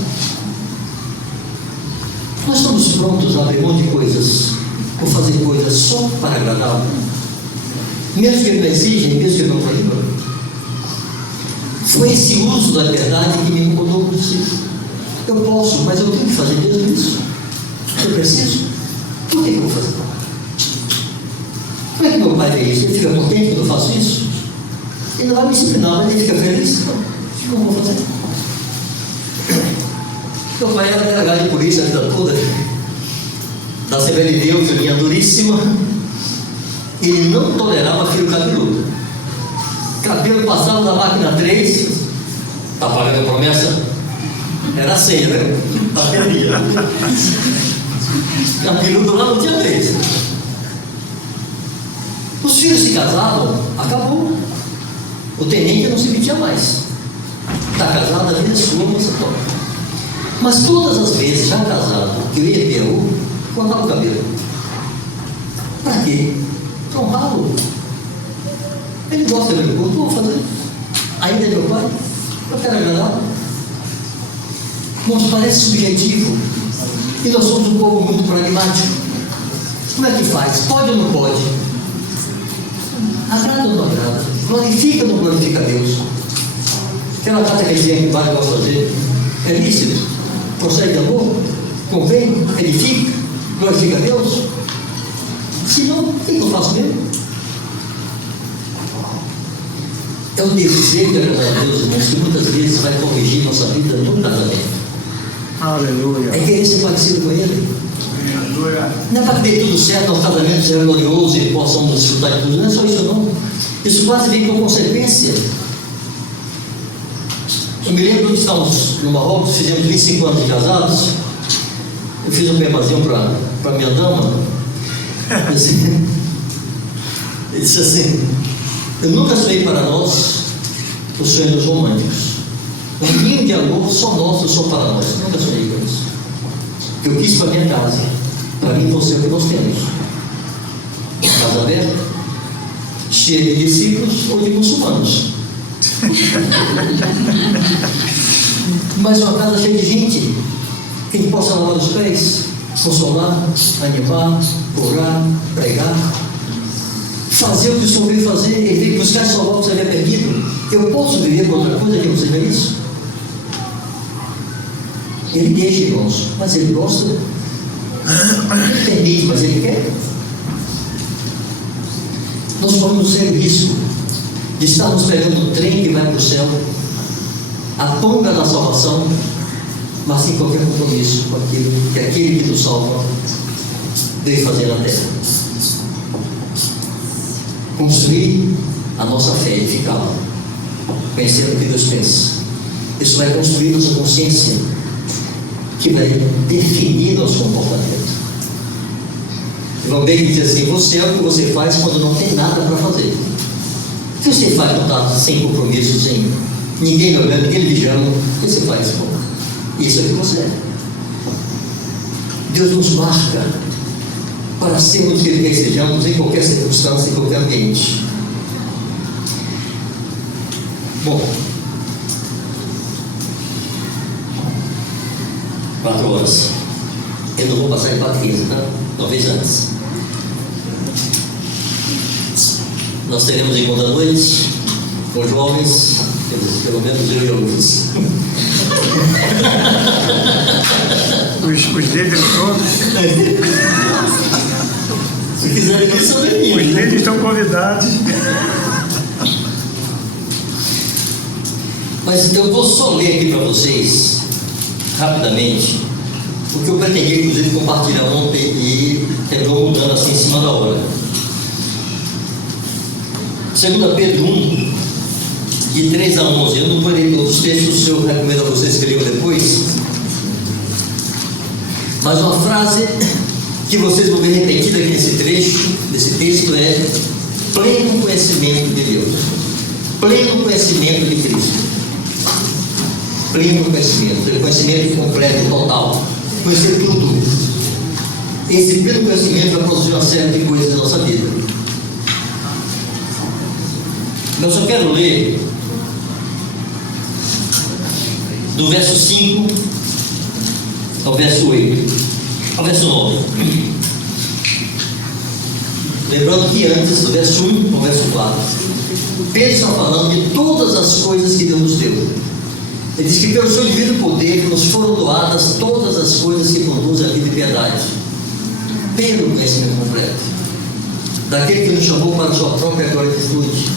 Nós estamos prontos a abrir mão de coisas, ou fazer coisas só para agradá-lo, mesmo que ele não exija, mesmo que ele não proíba. Foi esse uso da liberdade que me incomodou por si. Eu posso, mas eu tenho que fazer mesmo isso. Eu preciso. O que eu vou fazer? Como é que meu pai vê isso? Ele fica contente quando eu faço isso? Ele não vai me disciplinar, mas ele fica feliz? Não, não vou fazer. Meu pai era delegado de polícia a vida toda, da Assembleia de Deus, linha duríssima. Ele não tolerava filho cabeludo. Cabelo passava da máquina 3, está pagando a promessa? Era 100, né? Cabeludo lá não tinha 3. Os filhos se casavam, acabou. O tenente não se metia mais. Está casado, a vida é sua, você toca. Mas todas as vezes, já casado, que eu ia ver o, cortava o cabelo. Para quê? Para honrá-lo. Ele gosta de meu corpo, vou fazer. Ainda é meu pai, eu quero agradá-lo. Nos parece subjetivo. E nós somos um povo muito pragmático. Como é que faz? Pode ou não pode? Agrada ou não agrada? Glorifica ou não glorifica a Deus? Aquela catequesia que o padre gosta de fazer é lícito. Procede de amor, convém, edifica, glorifica a Deus. Se não, o que eu faço mesmo? É o desejo de agradar a Deus, irmãos, que muitas vezes vai corrigir nossa vida no casamento. Aleluia. É querer ser parecido com Ele. Aleluia. Não é para que dê tudo certo, o casamento seja glorioso e possamos desfrutar de tudo. Não é só isso, não. Isso quase vem com consequência. Eu me lembro que estávamos no Marrocos, fizemos 25 anos de casados. Eu fiz um pepazinho para minha dama. Assim, ele disse assim: eu nunca sonhei para nós os sonhos românticos. Um ninho de amor só nosso, só para nós. Nunca sonhei com isso. Eu quis para minha casa, para mim e você, o que nós temos. Casa aberta, cheia de discípulos ou de muçulmanos. Mas uma casa cheia de gente que a gente possa lavar os pés, consolar, animar, orar, pregar, fazer o que o Senhor veio fazer. Ele veio buscar e salvar o que você havia perdido. Eu posso viver com outra coisa que não seja isso? Ele deixa, irmãos, mas ele gosta. Ele permite, mas ele quer. Nós podemos ser o risco de estarmos pegando um trem que vai para o céu, a ponga da salvação, mas sem qualquer compromisso com aquilo que aquele que nos salva veio fazer na terra. Construir a nossa fé e ficar conhecendo o que Deus pensa. Isso vai construir nossa consciência, que vai definir nosso comportamento. Vão bem dizer assim: você é o que você faz quando não tem nada para fazer. O que você faz quando está sem compromisso, sem ninguém olhando, ninguém lhe chama? O que você faz? Pô? Isso é o que você é. Deus nos marca para sermos o que Ele quer que sejamos em qualquer circunstância, em qualquer ambiente. Bom, 4 horas. Eu não vou passar de 4h15, tá? Talvez antes. Nós teremos encontro à noite com jovens, pelo menos eu e alguns. Os líderes todos. Se quiserem vir, são bem-vindos. Os líderes estão convidados. Mas eu vou só ler aqui para vocês, rapidamente, o que eu pretendi, inclusive, compartilhar ontem e terminou mudando assim em cima da hora. 2 Pedro 1, de 3 a 11. Eu não vou ler todos os textos, eu recomendo a vocês que leiam depois. Mas uma frase que vocês vão ver repetida aqui nesse trecho, nesse texto, é: pleno conhecimento de Deus, pleno conhecimento de Cristo. pleno conhecimento, conhecimento completo, total, conhecer tudo. Esse pleno conhecimento vai produzir uma série de coisas na nossa vida. Eu só quero ler do verso 5 ao verso 8, ao verso 9. Lembrando que antes, do verso 1 ao verso 4, Pedro está falando de todas as coisas que Deus nos deu. Ele diz que pelo seu divino poder nos foram doadas todas as coisas que conduzem à vida e piedade. Pelo conhecimento completo daquele que nos chamou para a sua própria glória e virtude.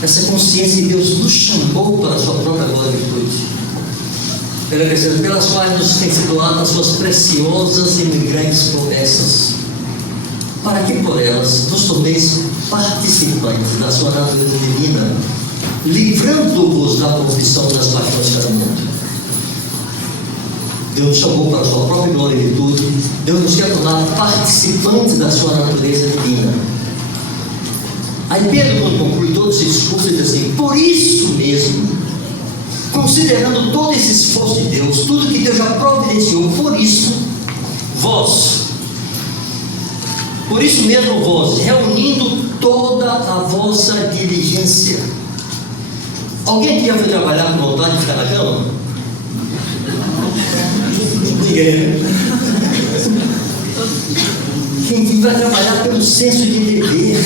Essa consciência de Deus nos chamou para a sua própria glória e virtude, pelas quais nos têm sido doadas as suas preciosas e muito grandes promessas, para que por elas nos torneis participantes da sua natureza divina, livrando-vos da corrupção das paixões deste mundo. Deus nos chamou para a sua própria glória e virtude. Deus nos quer tornar participantes da sua natureza divina. Aí Pedro, quando conclui todo esse discurso, ele diz assim: por isso mesmo, considerando todo esse esforço de Deus, tudo que Deus já providenciou, por isso mesmo vós, reunindo toda a vossa diligência. Alguém aqui já foi trabalhar com vontade de ficar na cama? Ninguém. Quem vai trabalhar pelo senso de dever,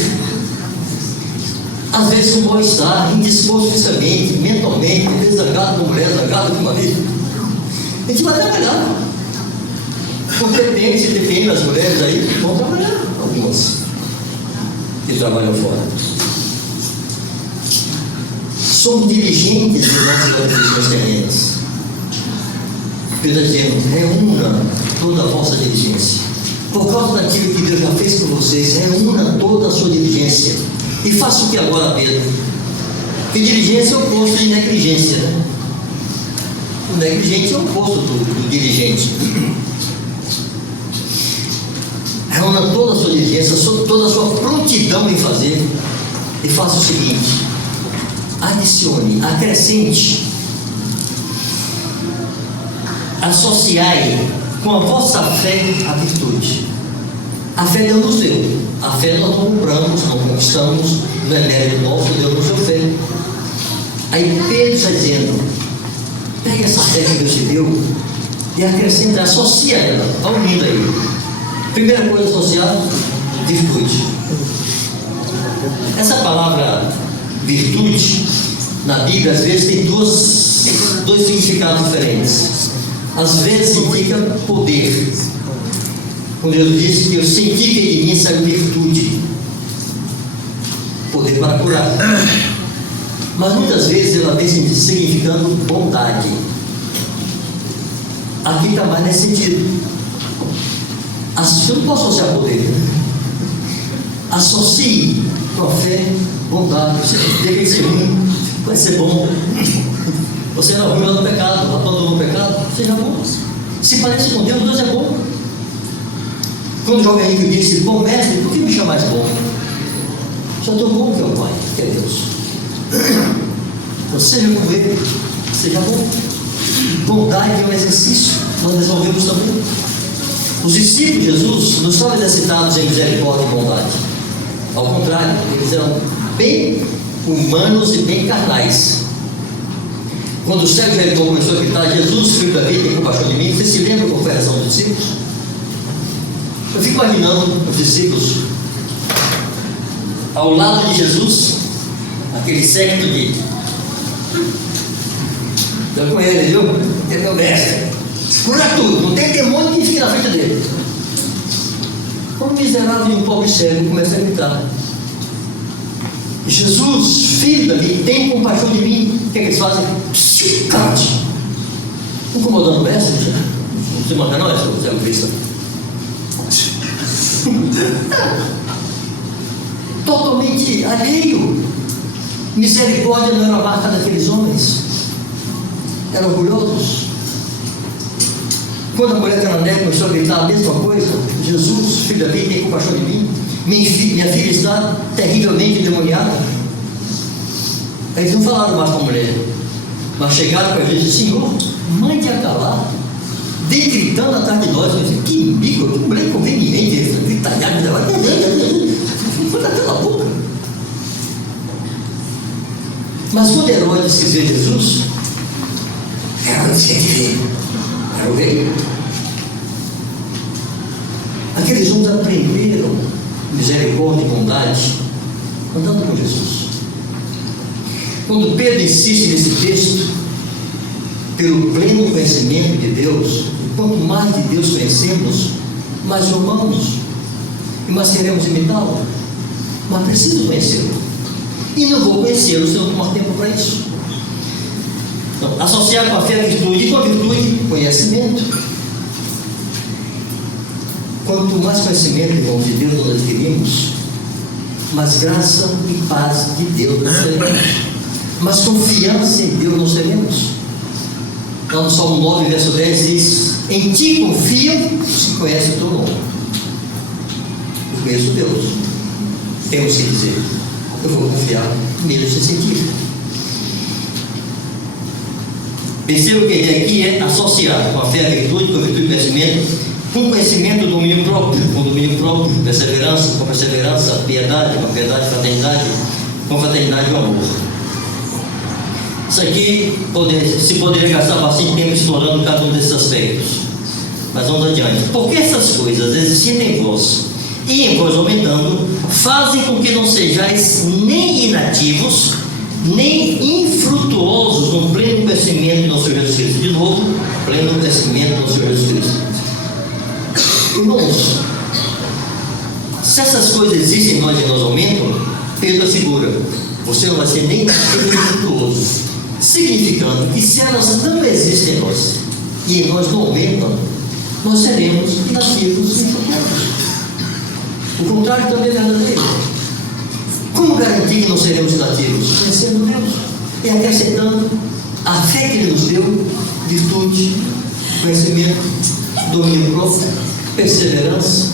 às vezes com mal-estar, indisposto fisicamente, mentalmente, às vezes zangado com mulher, zangado com marido. A gente vai trabalhar. Competência, depende das mulheres aí, vão trabalhar. Algumas que trabalham fora. Somos dirigentes de nossas organizações terrenas. Deus está dizendo: reúna toda a vossa diligência. Por causa daquilo que Deus já fez por vocês, reúna toda a sua diligência. E faça o que agora, Pedro? Porque diligência é o oposto de negligência, né? O negligente é o oposto do diligente. Reúna toda a sua diligência, toda a sua prontidão em fazer, e faça o seguinte: adicione, acrescente, associai com a vossa fé a virtude. A fé Deus nos deu. A fé nós não compramos, não conquistamos, não é mérito nosso, Deus nos deu fé. Aí Pedro está dizendo: pega essa fé que Deus te deu e acrescenta, associa ela, está unindo aí. Primeira coisa associada: virtude. Essa palavra virtude na Bíblia às vezes tem dois significados diferentes. Às vezes significa poder. Quando Jesus disse que eu senti que de mim saiu virtude, poder para curar. Mas muitas vezes ela vem significando bondade. Aqui está mais nesse sentido. Eu não posso associar poder. Associe com a fé bondade. Você tem que ser ruim, vai ser bom. Você era ruim lá no pecado, abandonou o pecado, seja bom. Se parece com Deus, Deus é bom. Quando o jovem rico disse: bom mestre, por que me chamais bom? Já estou bom que é o Pai, que é Deus. Então, seja como Ele, seja bom. Bondade é um exercício, nós desenvolvemos também. Os discípulos de Jesus não estavam exercitados em misericórdia e bondade. Ao contrário, eles eram bem humanos e bem carnais. Quando o cego de Jericó começou a gritar: Jesus, filho da vida, tem compaixão de mim, você se lembra qual foi a reação dos discípulos? Eu fico imaginando os discípulos ao lado de Jesus, aquele séquito de... Estou com ele, viu? Ele é meu mestre. Cura tudo, não tem demônio que fique na frente dele. Como miserável e um pobre cego começa a gritar: Jesus, filho da vida, tem compaixão de mim. O que é que eles fazem? Cante. Incomodando o mestre? Você manda nós, cego cristão. Totalmente alheio. Misericórdia não era a marca daqueles homens. Eram orgulhosos. Quando a mulher cananeia começou a gritar a mesma coisa: Jesus, filho da vida, tem compaixão de mim. Minha filha está terrivelmente endemoniada. Eles não falaram mais com a mulher. Mas chegaram para ele e disseram: Senhor, mande acalar, decretando atrás de nós. Eu disse: que bico, que mulher conveniente, gritalhada, cala a boca. Mas quando Herodes quis ver Jesus, Herodes quer ver, era o rei. Aqueles homens aprenderam misericórdia e bondade andando com Jesus. Quando Pedro insiste nesse texto, pelo pleno conhecimento de Deus, quanto mais de Deus conhecemos, mais o amamos e mais queremos imitá-lo. Mas preciso conhecê-lo, e não vou conhecê-lo se eu não tomar tempo para isso. Então, associar com a fé a virtude, e com a virtude, conhecimento. Quanto mais conhecimento, irmãos, de Deus nós adquirimos, mais graça e paz de Deus nós teremos, mais confiança em Deus nós teremos. Lá no Salmo 9, verso 10 diz: em ti confiam os que conhecem o teu nome. Eu conheço Deus, temos que dizer, eu vou confiar nele sem sentir. Terceiro que ele aqui é associar com a fé a virtude, com a virtude o conhecimento, com conhecimento o domínio próprio, com domínio próprio, perseverança, com perseverança, piedade, com piedade, fraternidade, com fraternidade e amor. Isso aqui se poderia gastar bastante tempo explorando cada um desses aspectos, mas vamos adiante. Porque essas coisas existindo em vós e em vós aumentando, fazem com que não sejais nem inativos, nem infrutuosos no pleno conhecimento de nosso Senhor Jesus Cristo. De novo, pleno conhecimento de nosso Senhor Jesus Cristo. Irmãos, se essas coisas existem em nós e nós aumentam, Pedro assegura: você não vai ser nem infrutuoso. Significando que se elas não existem em nós e em nós não aumentam, nós seremos inativos e infrutuosos. O contrário também é verdadeiro. Como garantir que não seremos inativos? Conhecendo Deus e acrescentando a fé que Ele nos deu, virtude, conhecimento, domínio próprio, perseverança,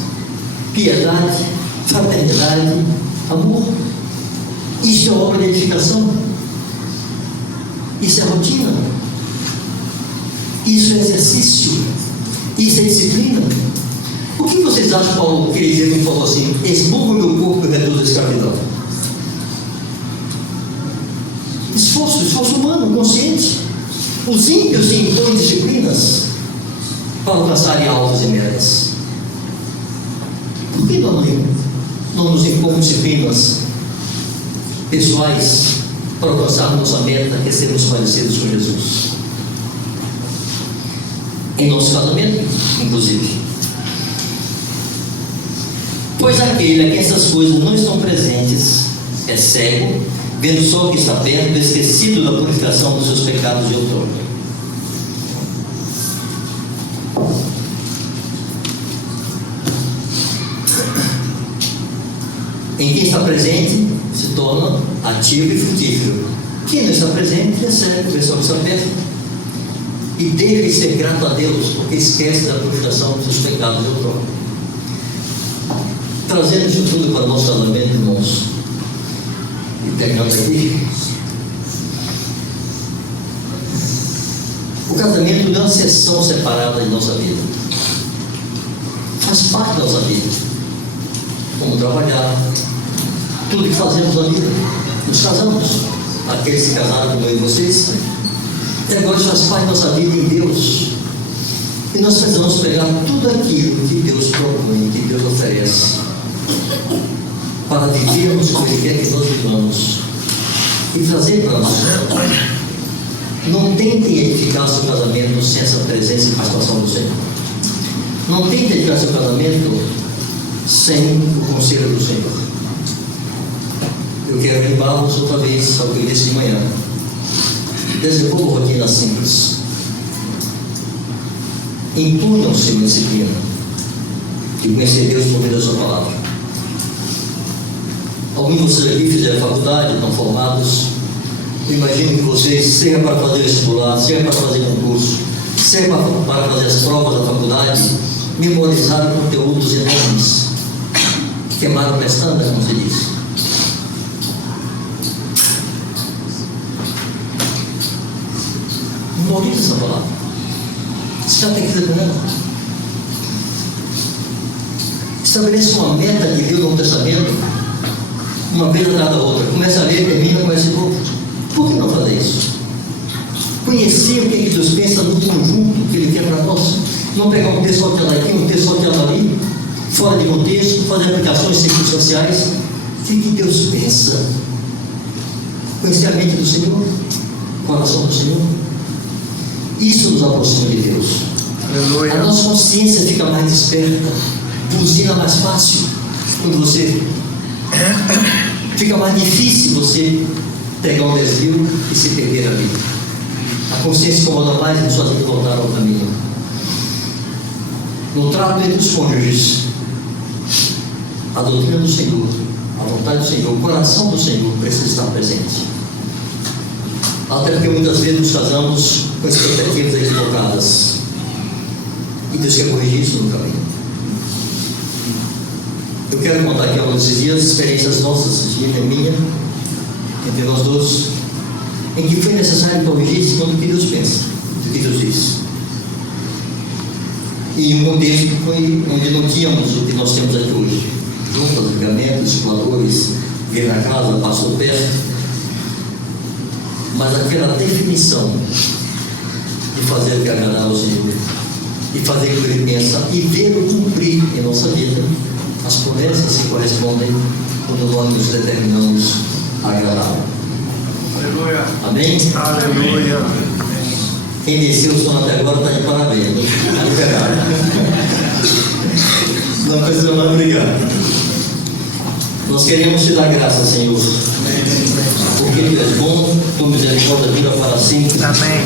piedade, fraternidade, amor. Isso é obra de edificação. Isso é rotina. Isso é exercício. Isso é disciplina. O que vocês acham, Paulo, que ele falou assim: esmurro o meu corpo e reduzo a escravidão? Esforço humano, consciente. Os ímpios se impõem disciplinas para alcançarem alvos e metas. Por que não nos impomos disciplinas pessoais para alcançar nossa meta, que é sermos parecidos com Jesus? Em nosso casamento, inclusive. Pois aquele a quem essas coisas não estão presentes é cego, vendo só o que está perto, esquecido da purificação dos seus pecados de outrora. Em quem está presente se torna ativo e frutífero. Quem não está presente recebe, vê só que está perto, e deixa de ser grato a Deus, porque esquece da purificação dos seus pecados de outrora. Trazendo isso tudo para o nosso casamento, irmãos, e terminando aqui, o casamento não é uma sessão separada de nossa vida, faz parte da nossa vida. Como trabalhar, tudo que fazemos na vida, nos casamos, aqueles que casaram como eu e vocês, e agora isso faz parte da nossa vida em Deus, e nós precisamos pegar tudo aquilo que Deus propõe, que Deus oferece, para vivermos como Ele quer que nós vivamos, e trazer para nós. Não tentem edificar seu casamento sem essa presença e participação do Senhor. Não tentem edificar seu casamento sem o conselho do Senhor. Eu quero lembrá-los outra vez ao que eu disse de manhã. Desenvolvam rotina simples. Impunham-se uma disciplina de conhecer Deus por meio da sua palavra. Alguns de vocês aqui fizeram faculdade, estão formados. Eu imagino que vocês, seja para fazer vestibular, seja para fazer concurso, seja para fazer as provas da faculdade, memorizaram conteúdos enormes, queimaram pestanas, como se diz. falar. Você já tem que dizer com ela. Estabeleça uma meta de ler o Novo Testamento, uma vez atrás da outra. Começa a ler, termina, começa de novo. Por que não fazer isso? Conhecer o que Deus pensa no conjunto que Ele quer para nós. Não pegar um texto alterado aqui, um texto alterado ali, fora de contexto, fazer aplicações circunstanciais. O que Deus pensa? Conhecer a mente do Senhor, o coração do Senhor. Isso nos aproxima de Deus. Aleluia. A nossa consciência fica mais desperta, buzina mais fácil quando você fica mais difícil você pegar um desvio e se perder ali. A consciência incomoda mais e nos faz voltar ao caminho. No trato entre os cônjuges, a doutrina do Senhor, a vontade do Senhor, o coração do Senhor precisa estar presente. Até porque muitas vezes nos casamos com expectativas equivocadas. E Deus quer corrigir isso no caminho. Eu quero contar aqui alguns dias experiências nossas, de minha, entre nós dois, em que foi necessário corrigir segundo o que Deus pensa, o que Deus diz. E em um contexto que foi onde não tínhamos o que nós temos aqui hoje. Juntas, ligamentos, exploradores, vir na casa, passou perto. Mas aquela definição de fazer o que agradar ao Senhor, e fazer o que Ele pensa, e ver-o cumprir em nossa vida as promessas que correspondem quando nós nos determinamos a agradá-lo. Aleluia. Amém? Aleluia. Quem desceu o som até agora está de parabéns. Não precisa mais brigar. Nós queremos te dar graça, Senhor, porque Tu és bom, tua misericórdia dura para sempre. Amém.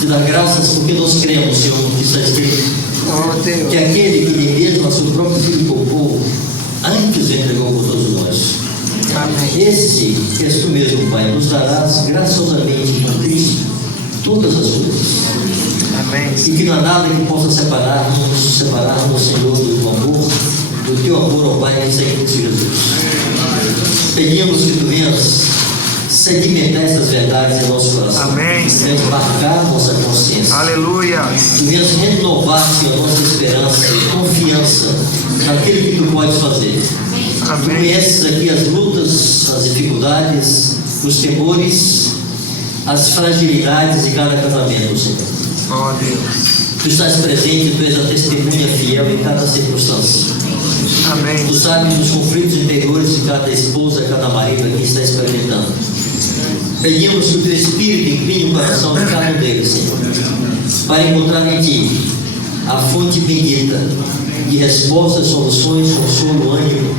Te dar graças porque nós cremos, Senhor, no que está escrito, Oh, Deus. que aquele que nem mesmo a seu próprio filho poupou, antes entregou por todos nós. Amém. Esse que és Tu mesmo, Pai, nos darás graciosamente com Cristo todas as coisas. Amém. E que não há nada que possa separar-nos, Senhor, do Teu amor, ao Pai, que está em Cristo Jesus. Pedimos que Tu venhas sedimentar essas verdades em nosso coração. Amém. Venhas marcar nossa consciência. Aleluia. Tu venhas renovar, Senhor, nossa esperança e confiança naquilo que Tu podes fazer. Tu Amém. conheces aqui as lutas, as dificuldades, os temores, as fragilidades de cada casamento, Senhor. Oh, Deus. Tu estás presente, Tu és a testemunha fiel em cada circunstância. Amém. Tu sabes dos conflitos interiores de cada esposa, cada marido que está experimentando. Pedimos que o Teu Espírito incline o coração de cada um deles, Senhor, para encontrar em Ti a fonte bendita de respostas, soluções, consolo, ânimo,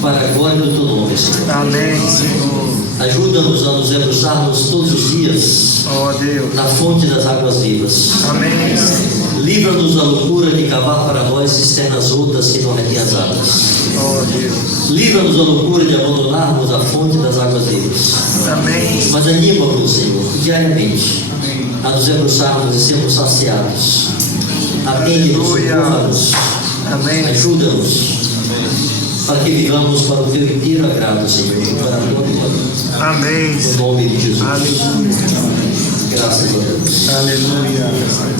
para a glória do Teu nome, Senhor. Amém, Senhor. Ajuda-nos a nos debruçarmos todos os dias Oh, Deus. na fonte das águas vivas. Amém. Livra-nos da loucura de cavar para nós cisternas outras que não retêm as águas. Oh, Deus. Livra-nos da loucura de abandonarmos a fonte das águas vivas. Amém. Mas anima-nos, Senhor, diariamente, a nos debruçarmos e sermos saciados. Atende-nos, socorra-nos, Amém. ajuda-nos, para que vivamos para o Teu inteiro agrado, Senhor, para a Tua glória. Amém. No nome de Jesus. Aleluia. Graças a Deus. Aleluia.